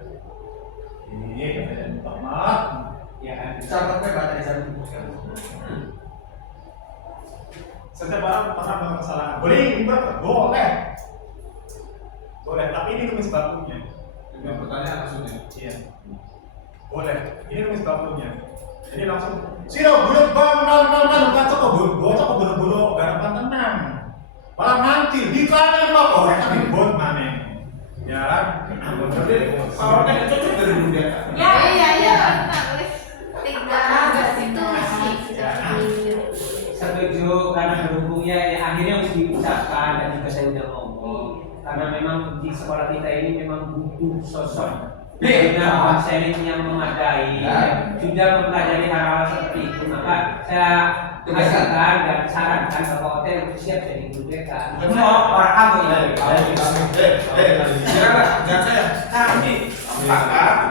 ini pertanyaan pertama. Ya kan? Sahabatnya baca di sana. Setiap orang pernah melakukan kesalahan. Boleh improv? Boleh. Boleh, tapi ini rumus bakunya. Dengan pertanyaan maksudnya. Iya. Boleh. Ini rumus bakunya. Jadi langsung siro bulat bang baca kok bocah kok buru-buru garapan tenang. Malah nanti di kanan kok orang kan bot mana. Ya kan? Jadi awalnya itu dari dunia. Iya. Setuju karena berhubungnya ya, akhirnya harus diucapkan dan juga saya udah ngomong karena memang di sekolah kita ini memang butuh sosok dengan konseling yang memadai sudah mempelajari hal-hal seperti itu, maka saya tegaskan dan sarankan Bapak Hotel untuk siap jadi guru BK. Semua orang kamu ya. Silakan, jangan saya. Kami. Maka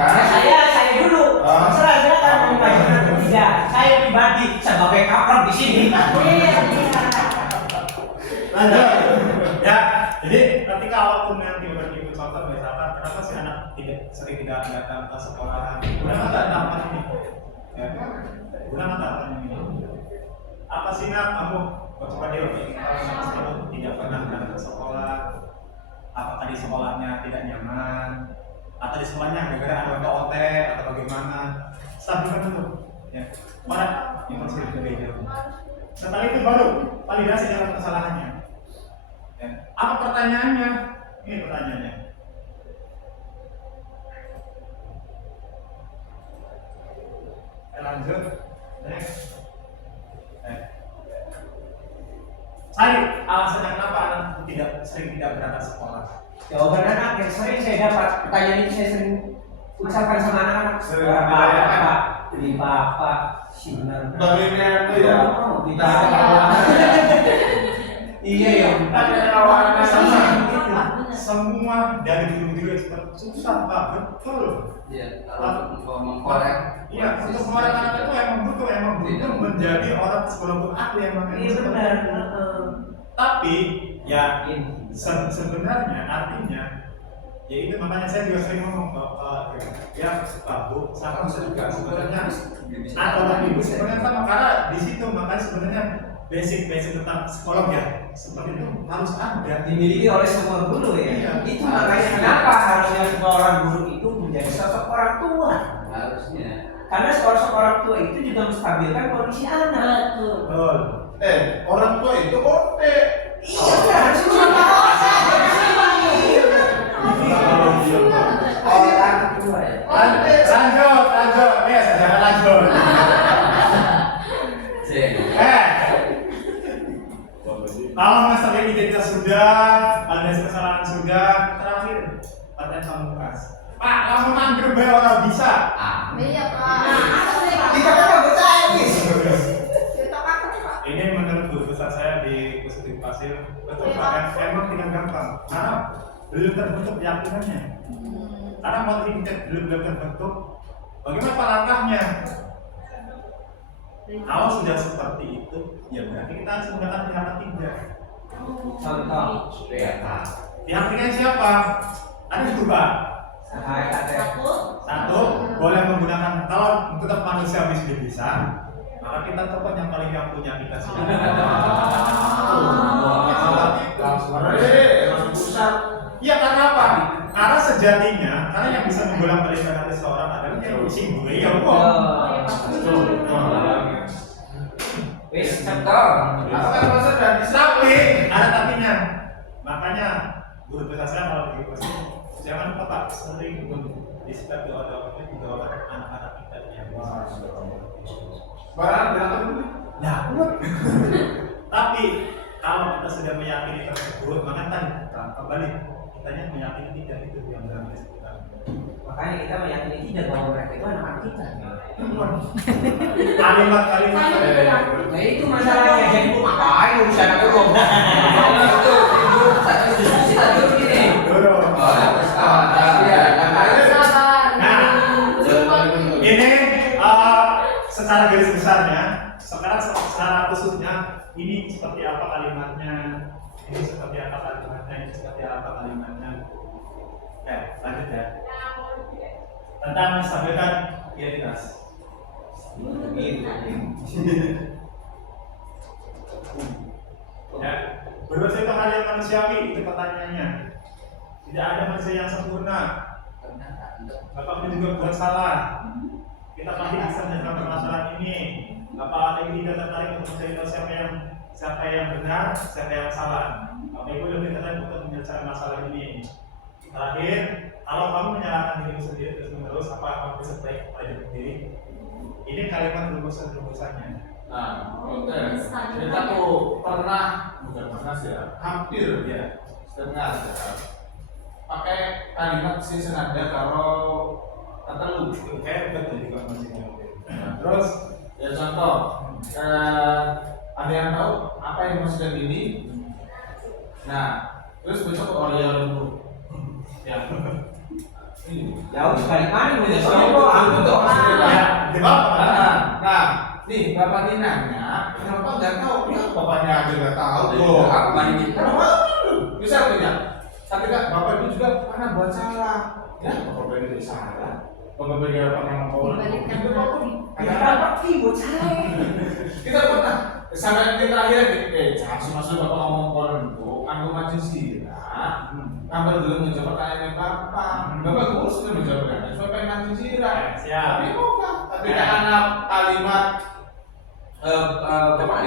Saya dulu. Terserah silakan membagikan atau tidak. Saya pribadi sebagai kapten di sini. Lanjut. Ya, jadi ketika apapun nanti beribu contoh misalkan, kenapa sih anak sering tidak datang ke sekolah? Guna mata tahapan ini. Ya, guna mata tahapan ini. Apa sih nak kamu? Coba dia kamu tidak pernah datang ke sekolah. Apakah di sekolahnya tidak nyaman? Atau di sekolahnya gara-gara ada OT atau bagaimana? Stabilkan dulu. Ya, mana yang masih berbeda. Setelah itu baru validasi dalam kesalahannya. Ya. Apa pertanyaannya? Ini pertanyaannya. Lanjut. Next. Cari alasannya kenapa anak sering tidak berangkat sekolah. Jawaban anak yang sering saya dapat, pertanyaan ini saya sering ucapkan sama anak-anak. Bapak, beli bapak, sinar. bagiannya itu ya. Kita iya ya. Semua dari guru-guru expert susah Pak, betul. Iya, kalau mengkorek. Iya, untuk mengorek anak itu emang butuh menjadi orang psikolog ahli yang Iya benar. Tapi ya sebenarnya artinya ya itu makanya saya juga sering ngomong ya Pak Bu sama saya juga sebenarnya atau ibu sebenarnya sama karena di situ makanya sebenarnya basic tentang psikolog ya seperti itu harus ada Dimiliki oleh semua guru ya. Iya. Itu makanya kenapa harusnya seorang guru itu menjadi sosok orang tua. Harusnya. Karena sosok orang tua itu juga menstabilkan kondisi anak. betul. Orang tua itu OT. Iya kan, semua orang tua ya. Lanjut, yes, jangan lanjut. Kalau masalah identitas sudah, validasi kesalahan sudah, terakhir pertanyaan pamungkas. emang tidak gampang karena belum terbentuk keyakinannya. Karena motif belum terbentuk, bagaimana langkahnya? Kalau sudah seperti itu, ya berarti kita harus menggunakan pihak ketiga. Contoh, Pihak ketiga siapa? Ada dua. Satu, boleh menggunakan, kalau tetap manusia sudah bisa, maka kita telepon yang paling mampu kita sih. Iya, karena apa? Karena sejatinya, karena yang bisa membolak-balik hati seorang adalah yang kucing gue ya wis contoh. Apakah masa dan Tapi ada tapinya. Makanya guru besar saya kalau begitu pasti jangan lupa Pak sering di setiap doa juga anak-anak kita yang barang berapa dulu? Nah, tapi kalau kita sudah meyakini tersebut, maka tadi kembali kitanya meyakini tidak itu yang dalam kita. Makanya kita meyakini tidak bahwa mereka itu anak-anak kita. Kalimat-kalimat Nah itu masalahnya, jadi gue ngapain urusan aku kok? Itu diskusi tadi begini. Ini secara garis besarnya, sekarang secara khususnya ini seperti apa kalimatnya, ini seperti apa kalimatnya, ini seperti apa kalimatnya. Lanjut ya. Tentang menstabilkan identitas. Ya, berbasis itu hal yang manusiawi itu pertanyaannya. Tidak ada manusia yang sempurna. Bapak juga buat salah. Kita pasti bisa menyelesaikan permasalahan ini. Bapak ini tidak tertarik untuk mencari tahu siapa yang benar, siapa yang salah. Bapak Ibu lebih tertarik untuk menyelesaikan masalah ini. Terakhir, kalau kamu menyalahkan dirimu sendiri terus apa kamu bisa baik kepada diri sendiri? Ini kalimat rumusan-rumusannya. Nah, oke. Kita tuh bukan pernah sih ya, hampir ya, setengah ya. Pakai kalimat si senada kalau kata lu, Kayak betul juga masih nah, terus ya contoh, ada yang tahu apa yang maksudnya ini? Nah, terus besok oleh dulu. Ya. Jauh sekali mana nih? Aku tuh di bapak. Nah, nih bapak ini nanya, kenapa nggak tahu? Ya bapaknya aja nggak tahu. Tuh, Aku mandi bisa punya. Tapi kan bapak itu juga pernah buat salah. Ya, bapak itu salah. Bapak beda pernah ngomong. Dibalikkan Itu bapak. Ya apa sih buat saya? Kita pernah sampai kita akhirnya jangan masuk bapak ngomong koran itu, aku macam sih. Kamu dulu menjawab pertanyaan bapak. Bapak guru sudah menjawab pertanyaan. Supaya pengen macam sih. Siap. Tapi bukan. Tapi karena kalimat bapak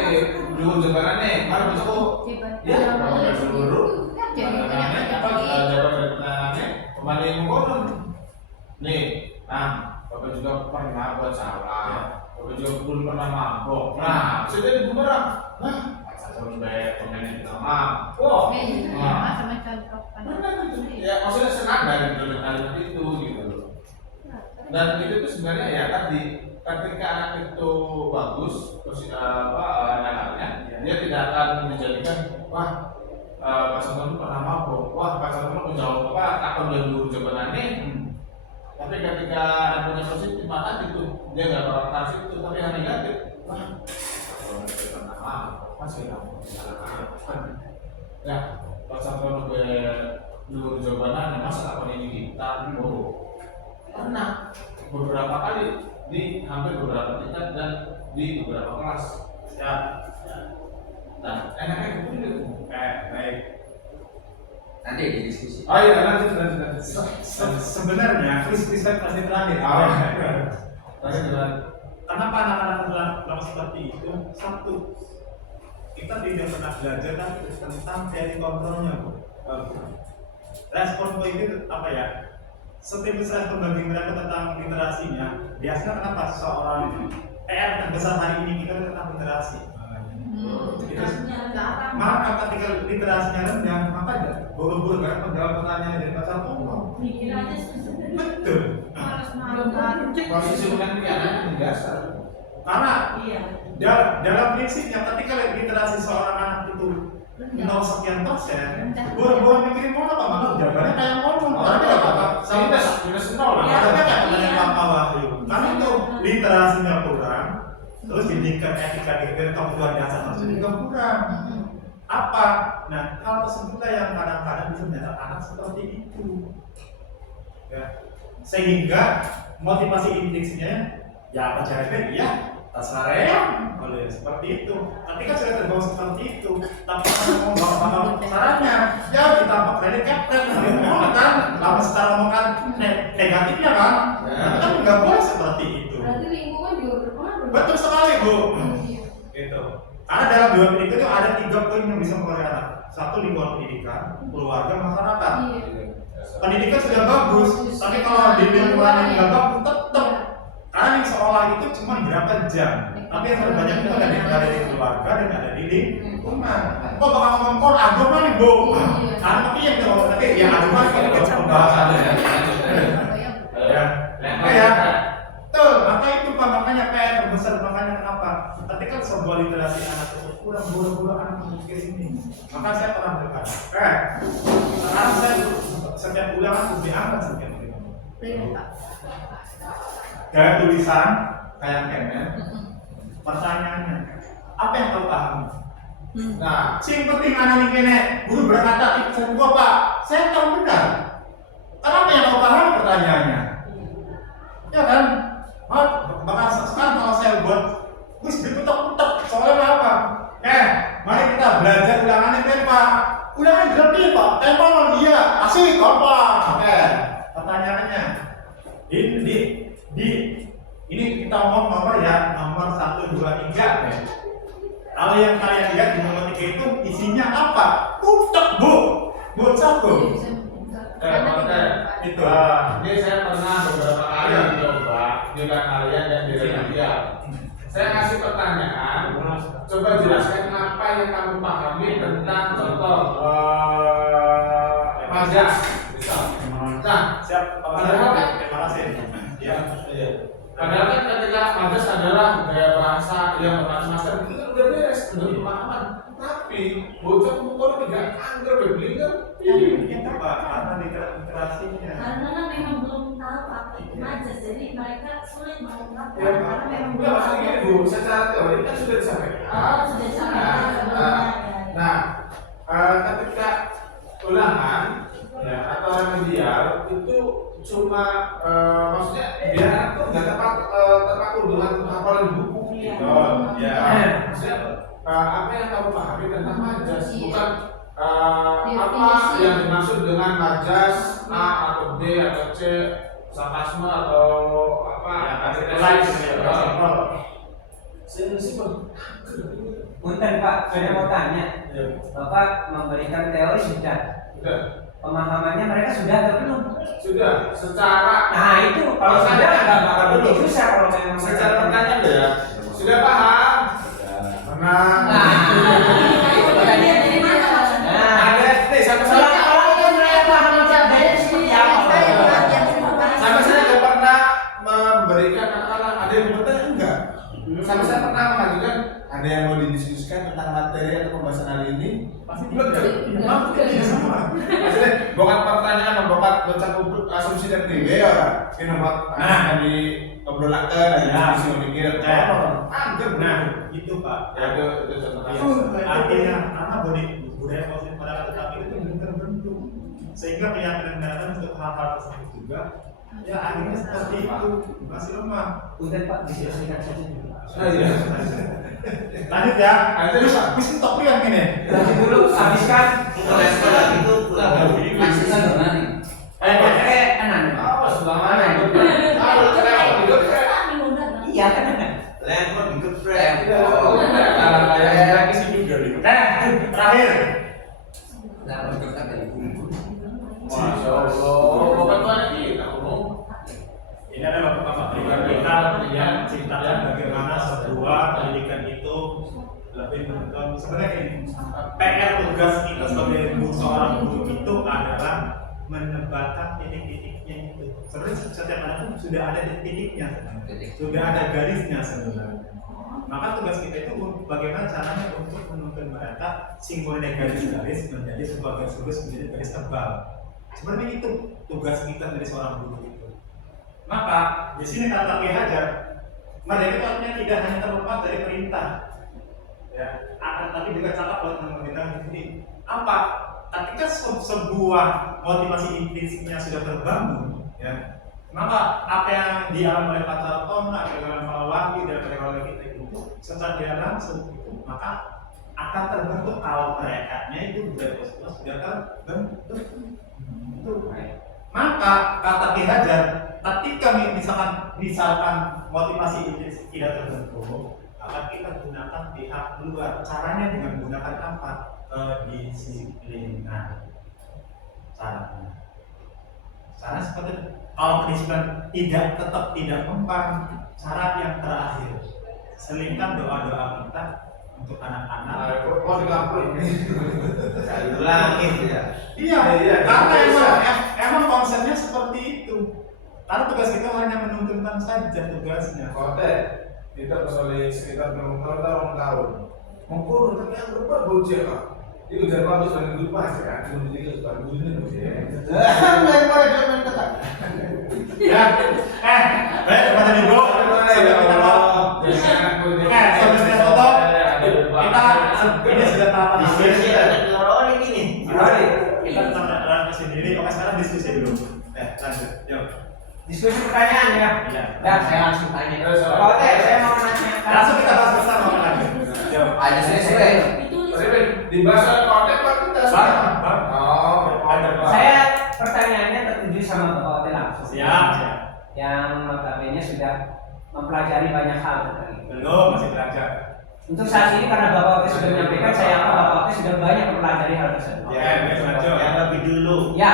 dulu jabarannya, mana besok ya bapak dulu. Pertanyaannya apa? Jawaban dari pertanyaannya kembali mengkonon. Nih, nah, bapak juga pernah buat salah. Bapak juga belum pernah mabok. Nah, sudah di bumerang. Nah, saya sebagai pemain yang kita mabok. Ya, maksudnya senada gitu dengan kalimat itu gitu loh. Dan itu tuh sebenarnya ya tadi ketika anak itu bagus, terus nalarnya, dia tidak akan menjadikan wah Pak Santono pernah mabok, wah Pak Santono menjawab apa takut dan guru jawabannya. Tapi ketika punya positif maka itu dia nggak bakal kasih itu, tapi yang negatif wah kalau mereka pernah mabok masih nggak ya Pak Santono guru jawabannya masa apa ini kita pernah beberapa kali di hampir beberapa tingkat dan di beberapa kelas ya. Nah, enaknya gitu. Baik. Nanti diskusi. Oh iya, lanjut. Sebenarnya riset pasti terakhir. Kenapa anak-anak lama seperti itu? Satu, kita tidak pernah belajar kan tentang teori kontrolnya, Bu. Respon itu apa ya? Setiap respon bagi mereka tentang literasinya. Biasanya kenapa seorang PR terbesar hari ini kita tentang literasi. Maka ketika literasinya rendah, maka buru-buru karena menjawab pertanyaan dari pasar umum. Mikir aja susah. Betul. Posisi bukan yang biasa. Karena Iya. dalam prinsipnya ketika literasi seorang anak itu sekian persen, gue mikirin mau apa, mana jawabannya kayak ngomong, tapi nggak apa-apa, minus 0 lah, tapi kayak pertanyaan Pak Wahyu, karena itu literasinya kurang, terus didikan etika dan kebutuhan dasar manusia juga kurang. Apa? Nah, hal tersebut yang kadang-kadang bisa menjadi anak seperti itu, ya. Sehingga motivasi intriksinya, ya apa caranya? Ya terserah ya, oleh seperti itu. Tapi kan sudah terbawa seperti itu. Tapi kalau mau bawa caranya, ya ditambah kredit captain, kan? Lama secara ngomongkan negatifnya kan? Tapi kan nggak boleh seperti itu. Berarti lingkungan juga berpengaruh. Betul sekali bu. Gitu. Karena dalam dua pendidikan itu ada 3 poin yang bisa mempengaruhi anak. 1 lingkungan pendidikan, keluarga, masyarakat. Pendidikan sudah bagus, tapi kalau di lingkungan yang nggak bagus tetap. Karena yang seolah itu cuma berapa jam, tapi yang terbanyak itu ada di keluarga dan ada di lingkungan. Kok bakal ngomong agama nih bu? Karena tapi yang agama itu pembahasannya. Ya, tuh, maka itu pak, makanya PR terbesar, makanya kenapa? Tapi kan sebuah literasi anak itu kurang, buru-buru anak memikir ini. Maka saya pernah berkata, sekarang saya setiap bulan harus diangkat setiap bulan. Gaya tulisan kayak kemen, pertanyaannya, apa yang kau pahami? Nah, sing penting anak ini kene, guru berkata ikut gua pak, saya tahu benar. Apa yang kau pahami pertanyaannya? Ya kan? Bahkan sekarang kalau saya buat, wis diputar-putar, soalnya apa? Mari kita belajar ulangannya kan pak. Ulangan lebih pak, tema dia, asik apa? Pertanyaannya, ini kita ngomong nomor ya, nomor 1, 2, 3 ya. Kalau yang kalian lihat di nomor 3 itu isinya apa? Putek bu, bocah bu. Itu. Ini saya pernah beberapa kali mencoba dengan kalian yang di media. Saya kasih pertanyaan, coba jelaskan apa yang kamu pahami tentang contoh majas, misal. Nah, Siap, padahal kan, terima kasih. Ya. padahal kan ketika majas adalah gaya bahasa yang bermacam-macam, itu kan udah beres, udah pemahaman. Tapi bocah umur 3 angker beblinger. Itu pak, karena literasinya. Karena kan memang belum tahu apa itu majas, jadi mereka sulit mengungkapkan Ya, karena memang enggak maksudnya gini bu, secara teori kan sudah disampaikan. sudah disampaikan. Nah, ketika ulangan ya, atau remedial itu cuma maksudnya biar itu nggak terpaku dengan hafalan buku gitu. Ya, maksudnya apa yang kamu pahami tentang majas, bukan apa yang dimaksud dengan majas A atau B atau C, sarkasme atau apa? Simpel. Punten Pak, saya mau tanya. Bapak memberikan teori sudah. Pemahamannya mereka sudah atau belum? Sudah, secara Nah itu kalau sudah nggak bakal begitu susah kalau memang secara pertanyaan ya. Sudah paham? Pernah. itu pertanyaan dari mana maksudnya? Ada nih sampai saya Kalau mereka paham jawabannya seperti apa? sampai saya nggak pernah memberikan katakanlah ada yang bertanya enggak. Sampai saya pernah mengajukan ada yang mau didiskusikan tentang materi atau pembahasan hari ini pasti belum sama. Maksudnya bukan pertanyaan, bukan bocah kubur asumsi dan kribe ya. Ini nomor di obrolan dan diskusi mau dikira. Nah, itu pak. Ya itu contoh kasus. Artinya karena budaya positif pada tetapi itu belum terbentuk, sehingga keyakinan untuk hal-hal tersebut juga ya akhirnya seperti itu masih lemah. Punten Pak, dijelaskan saja. Iya. Lanjut ya. Bisa top yang ini. Lanjut dulu, habiskan. Itu pulang dari Habiskan dong nanti. Enak. Awas banget. Kalau cerewet hidup Iya kan enak. Lempar di geprek. Terakhir. Masya Allah. Bukan tuan kita ngomong. Ini adalah pertama kita yang ceritakan bagaimana sebuah pendidikan itu lebih menekan. Sebenarnya ini PR tugas kita sebagai seorang guru itu adalah menebakkan titik-titiknya itu. Sebenarnya setiap anak itu sudah ada titik-titiknya, sudah ada garisnya sebenarnya. Maka tugas kita itu bagaimana caranya untuk menuntun mereka simulnya garis menjadi sebuah garis lurus menjadi garis tebal. Sebenarnya itu tugas kita dari seorang guru itu. Maka di sini kata Kiai Hajar, mereka itu artinya tidak hanya terlepas dari perintah, ya, akan tapi juga cakap oleh pemerintah sendiri. Apa? Ketika sebuah motivasi intrinsiknya sudah terbangun, ya, maka apa yang dialami oleh Pak Charlton, apa yang dialami oleh Wahyu dan oleh kita itu secara tidak langsung itu maka akan terbentuk kalau mereka itu sudah terbentuk. Itu. Maka kata Ki Hajar, ketika misalkan motivasi intrinsik tidak terbentuk, akan kita gunakan pihak luar. Caranya dengan menggunakan apa? Kedisiplinan. Caranya seperti itu. Kalau kedisiplinan tetap tidak mempan, cara yang terakhir selingkan doa-doa kita untuk anak-anak. Kok dilakuin ini? Saya ulangin ya. Iya, karena emang konsepnya seperti itu. Karena tugas kita hanya menuntunkan saja tugasnya. Kote, kita kesulitan sekitar tahun. Mengkur, tapi yang berubah bocil kok. Itu udah bagus dan lupa sih kan, cuma jadi suka bunyi bocil. Main pada main kata. Ya, baik kepada Ibu, sampai kita mau. Sampai kita foto. Kita ini sudah tahap Diskusi ada ngerolik ini. Kita tentang sendiri. Oke, sekarang diskusi dulu. Lanjut. Yuk. Diskusi pertanyaan ya. Iya. Dan saya langsung tanya. Oke, saya mau menanyakan. Langsung kita bahas bersama lagi. Yuk. Aja sesuai. Di bahasa kote pak kita Bang. Saya pertanyaannya tertuju sama Bapak Ote langsung. Siap. Yang notabene sudah mempelajari banyak hal tadi. Belum, masih belajar. Untuk saat ini karena Bapak Ote sudah menyampaikan, saya yakin Bapak Ote sudah banyak mempelajari hal tersebut. Ya, belajar. Yang lebih dulu. Ya.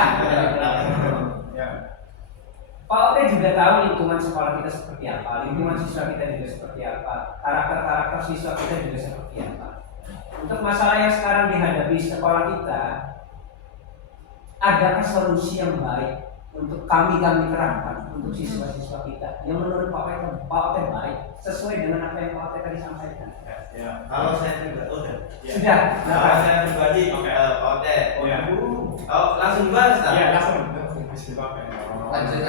Ya. Pak Ote juga tahu lingkungan sekolah kita seperti apa, lingkungan siswa kita juga seperti apa, karakter siswa kita juga seperti apa. Untuk masalah yang sekarang dihadapi sekolah kita, adakah solusi yang baik untuk kami terapkan untuk siswa-siswa kita yang menurut Pak Ote baik sesuai dengan apa yang Pak Ote tadi sampaikan? Ya. Kalau saya pribadi udah. Sudah. Kalau saya pribadi, Kote. Oh, langsung dibahas tak? Iya, langsung. Lanjut.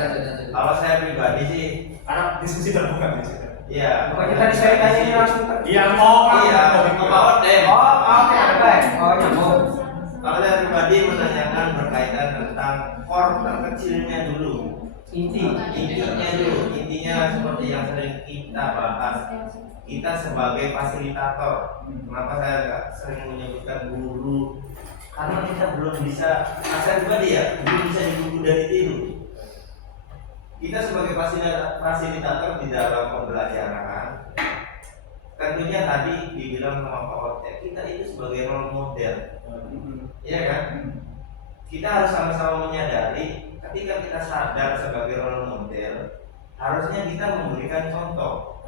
Kalau saya pribadi sih, Karena diskusi terbuka di situ. iya. Pokoknya tadi saya tanya ini langsung Iya, mau Iya, Kote. Oke, baik. Oh, nyambung. Kalau saya pribadi menanyakan berkaitan tentang core terkecilnya dulu. Intinya seperti yang sering kita bahas. Kita sebagai fasilitator. Kenapa saya nggak sering menyebutkan guru? Karena kita belum bisa. Saya pribadi ya, belum bisa digugu dan ditiru. Kita sebagai fasilitator di dalam pembelajaran, tentunya tadi dibilang sama Pak Ote, kita itu sebagai role model. Iya kan? Kita harus sama-sama menyadari ketika kita sadar sebagai role model, harusnya kita memberikan contoh.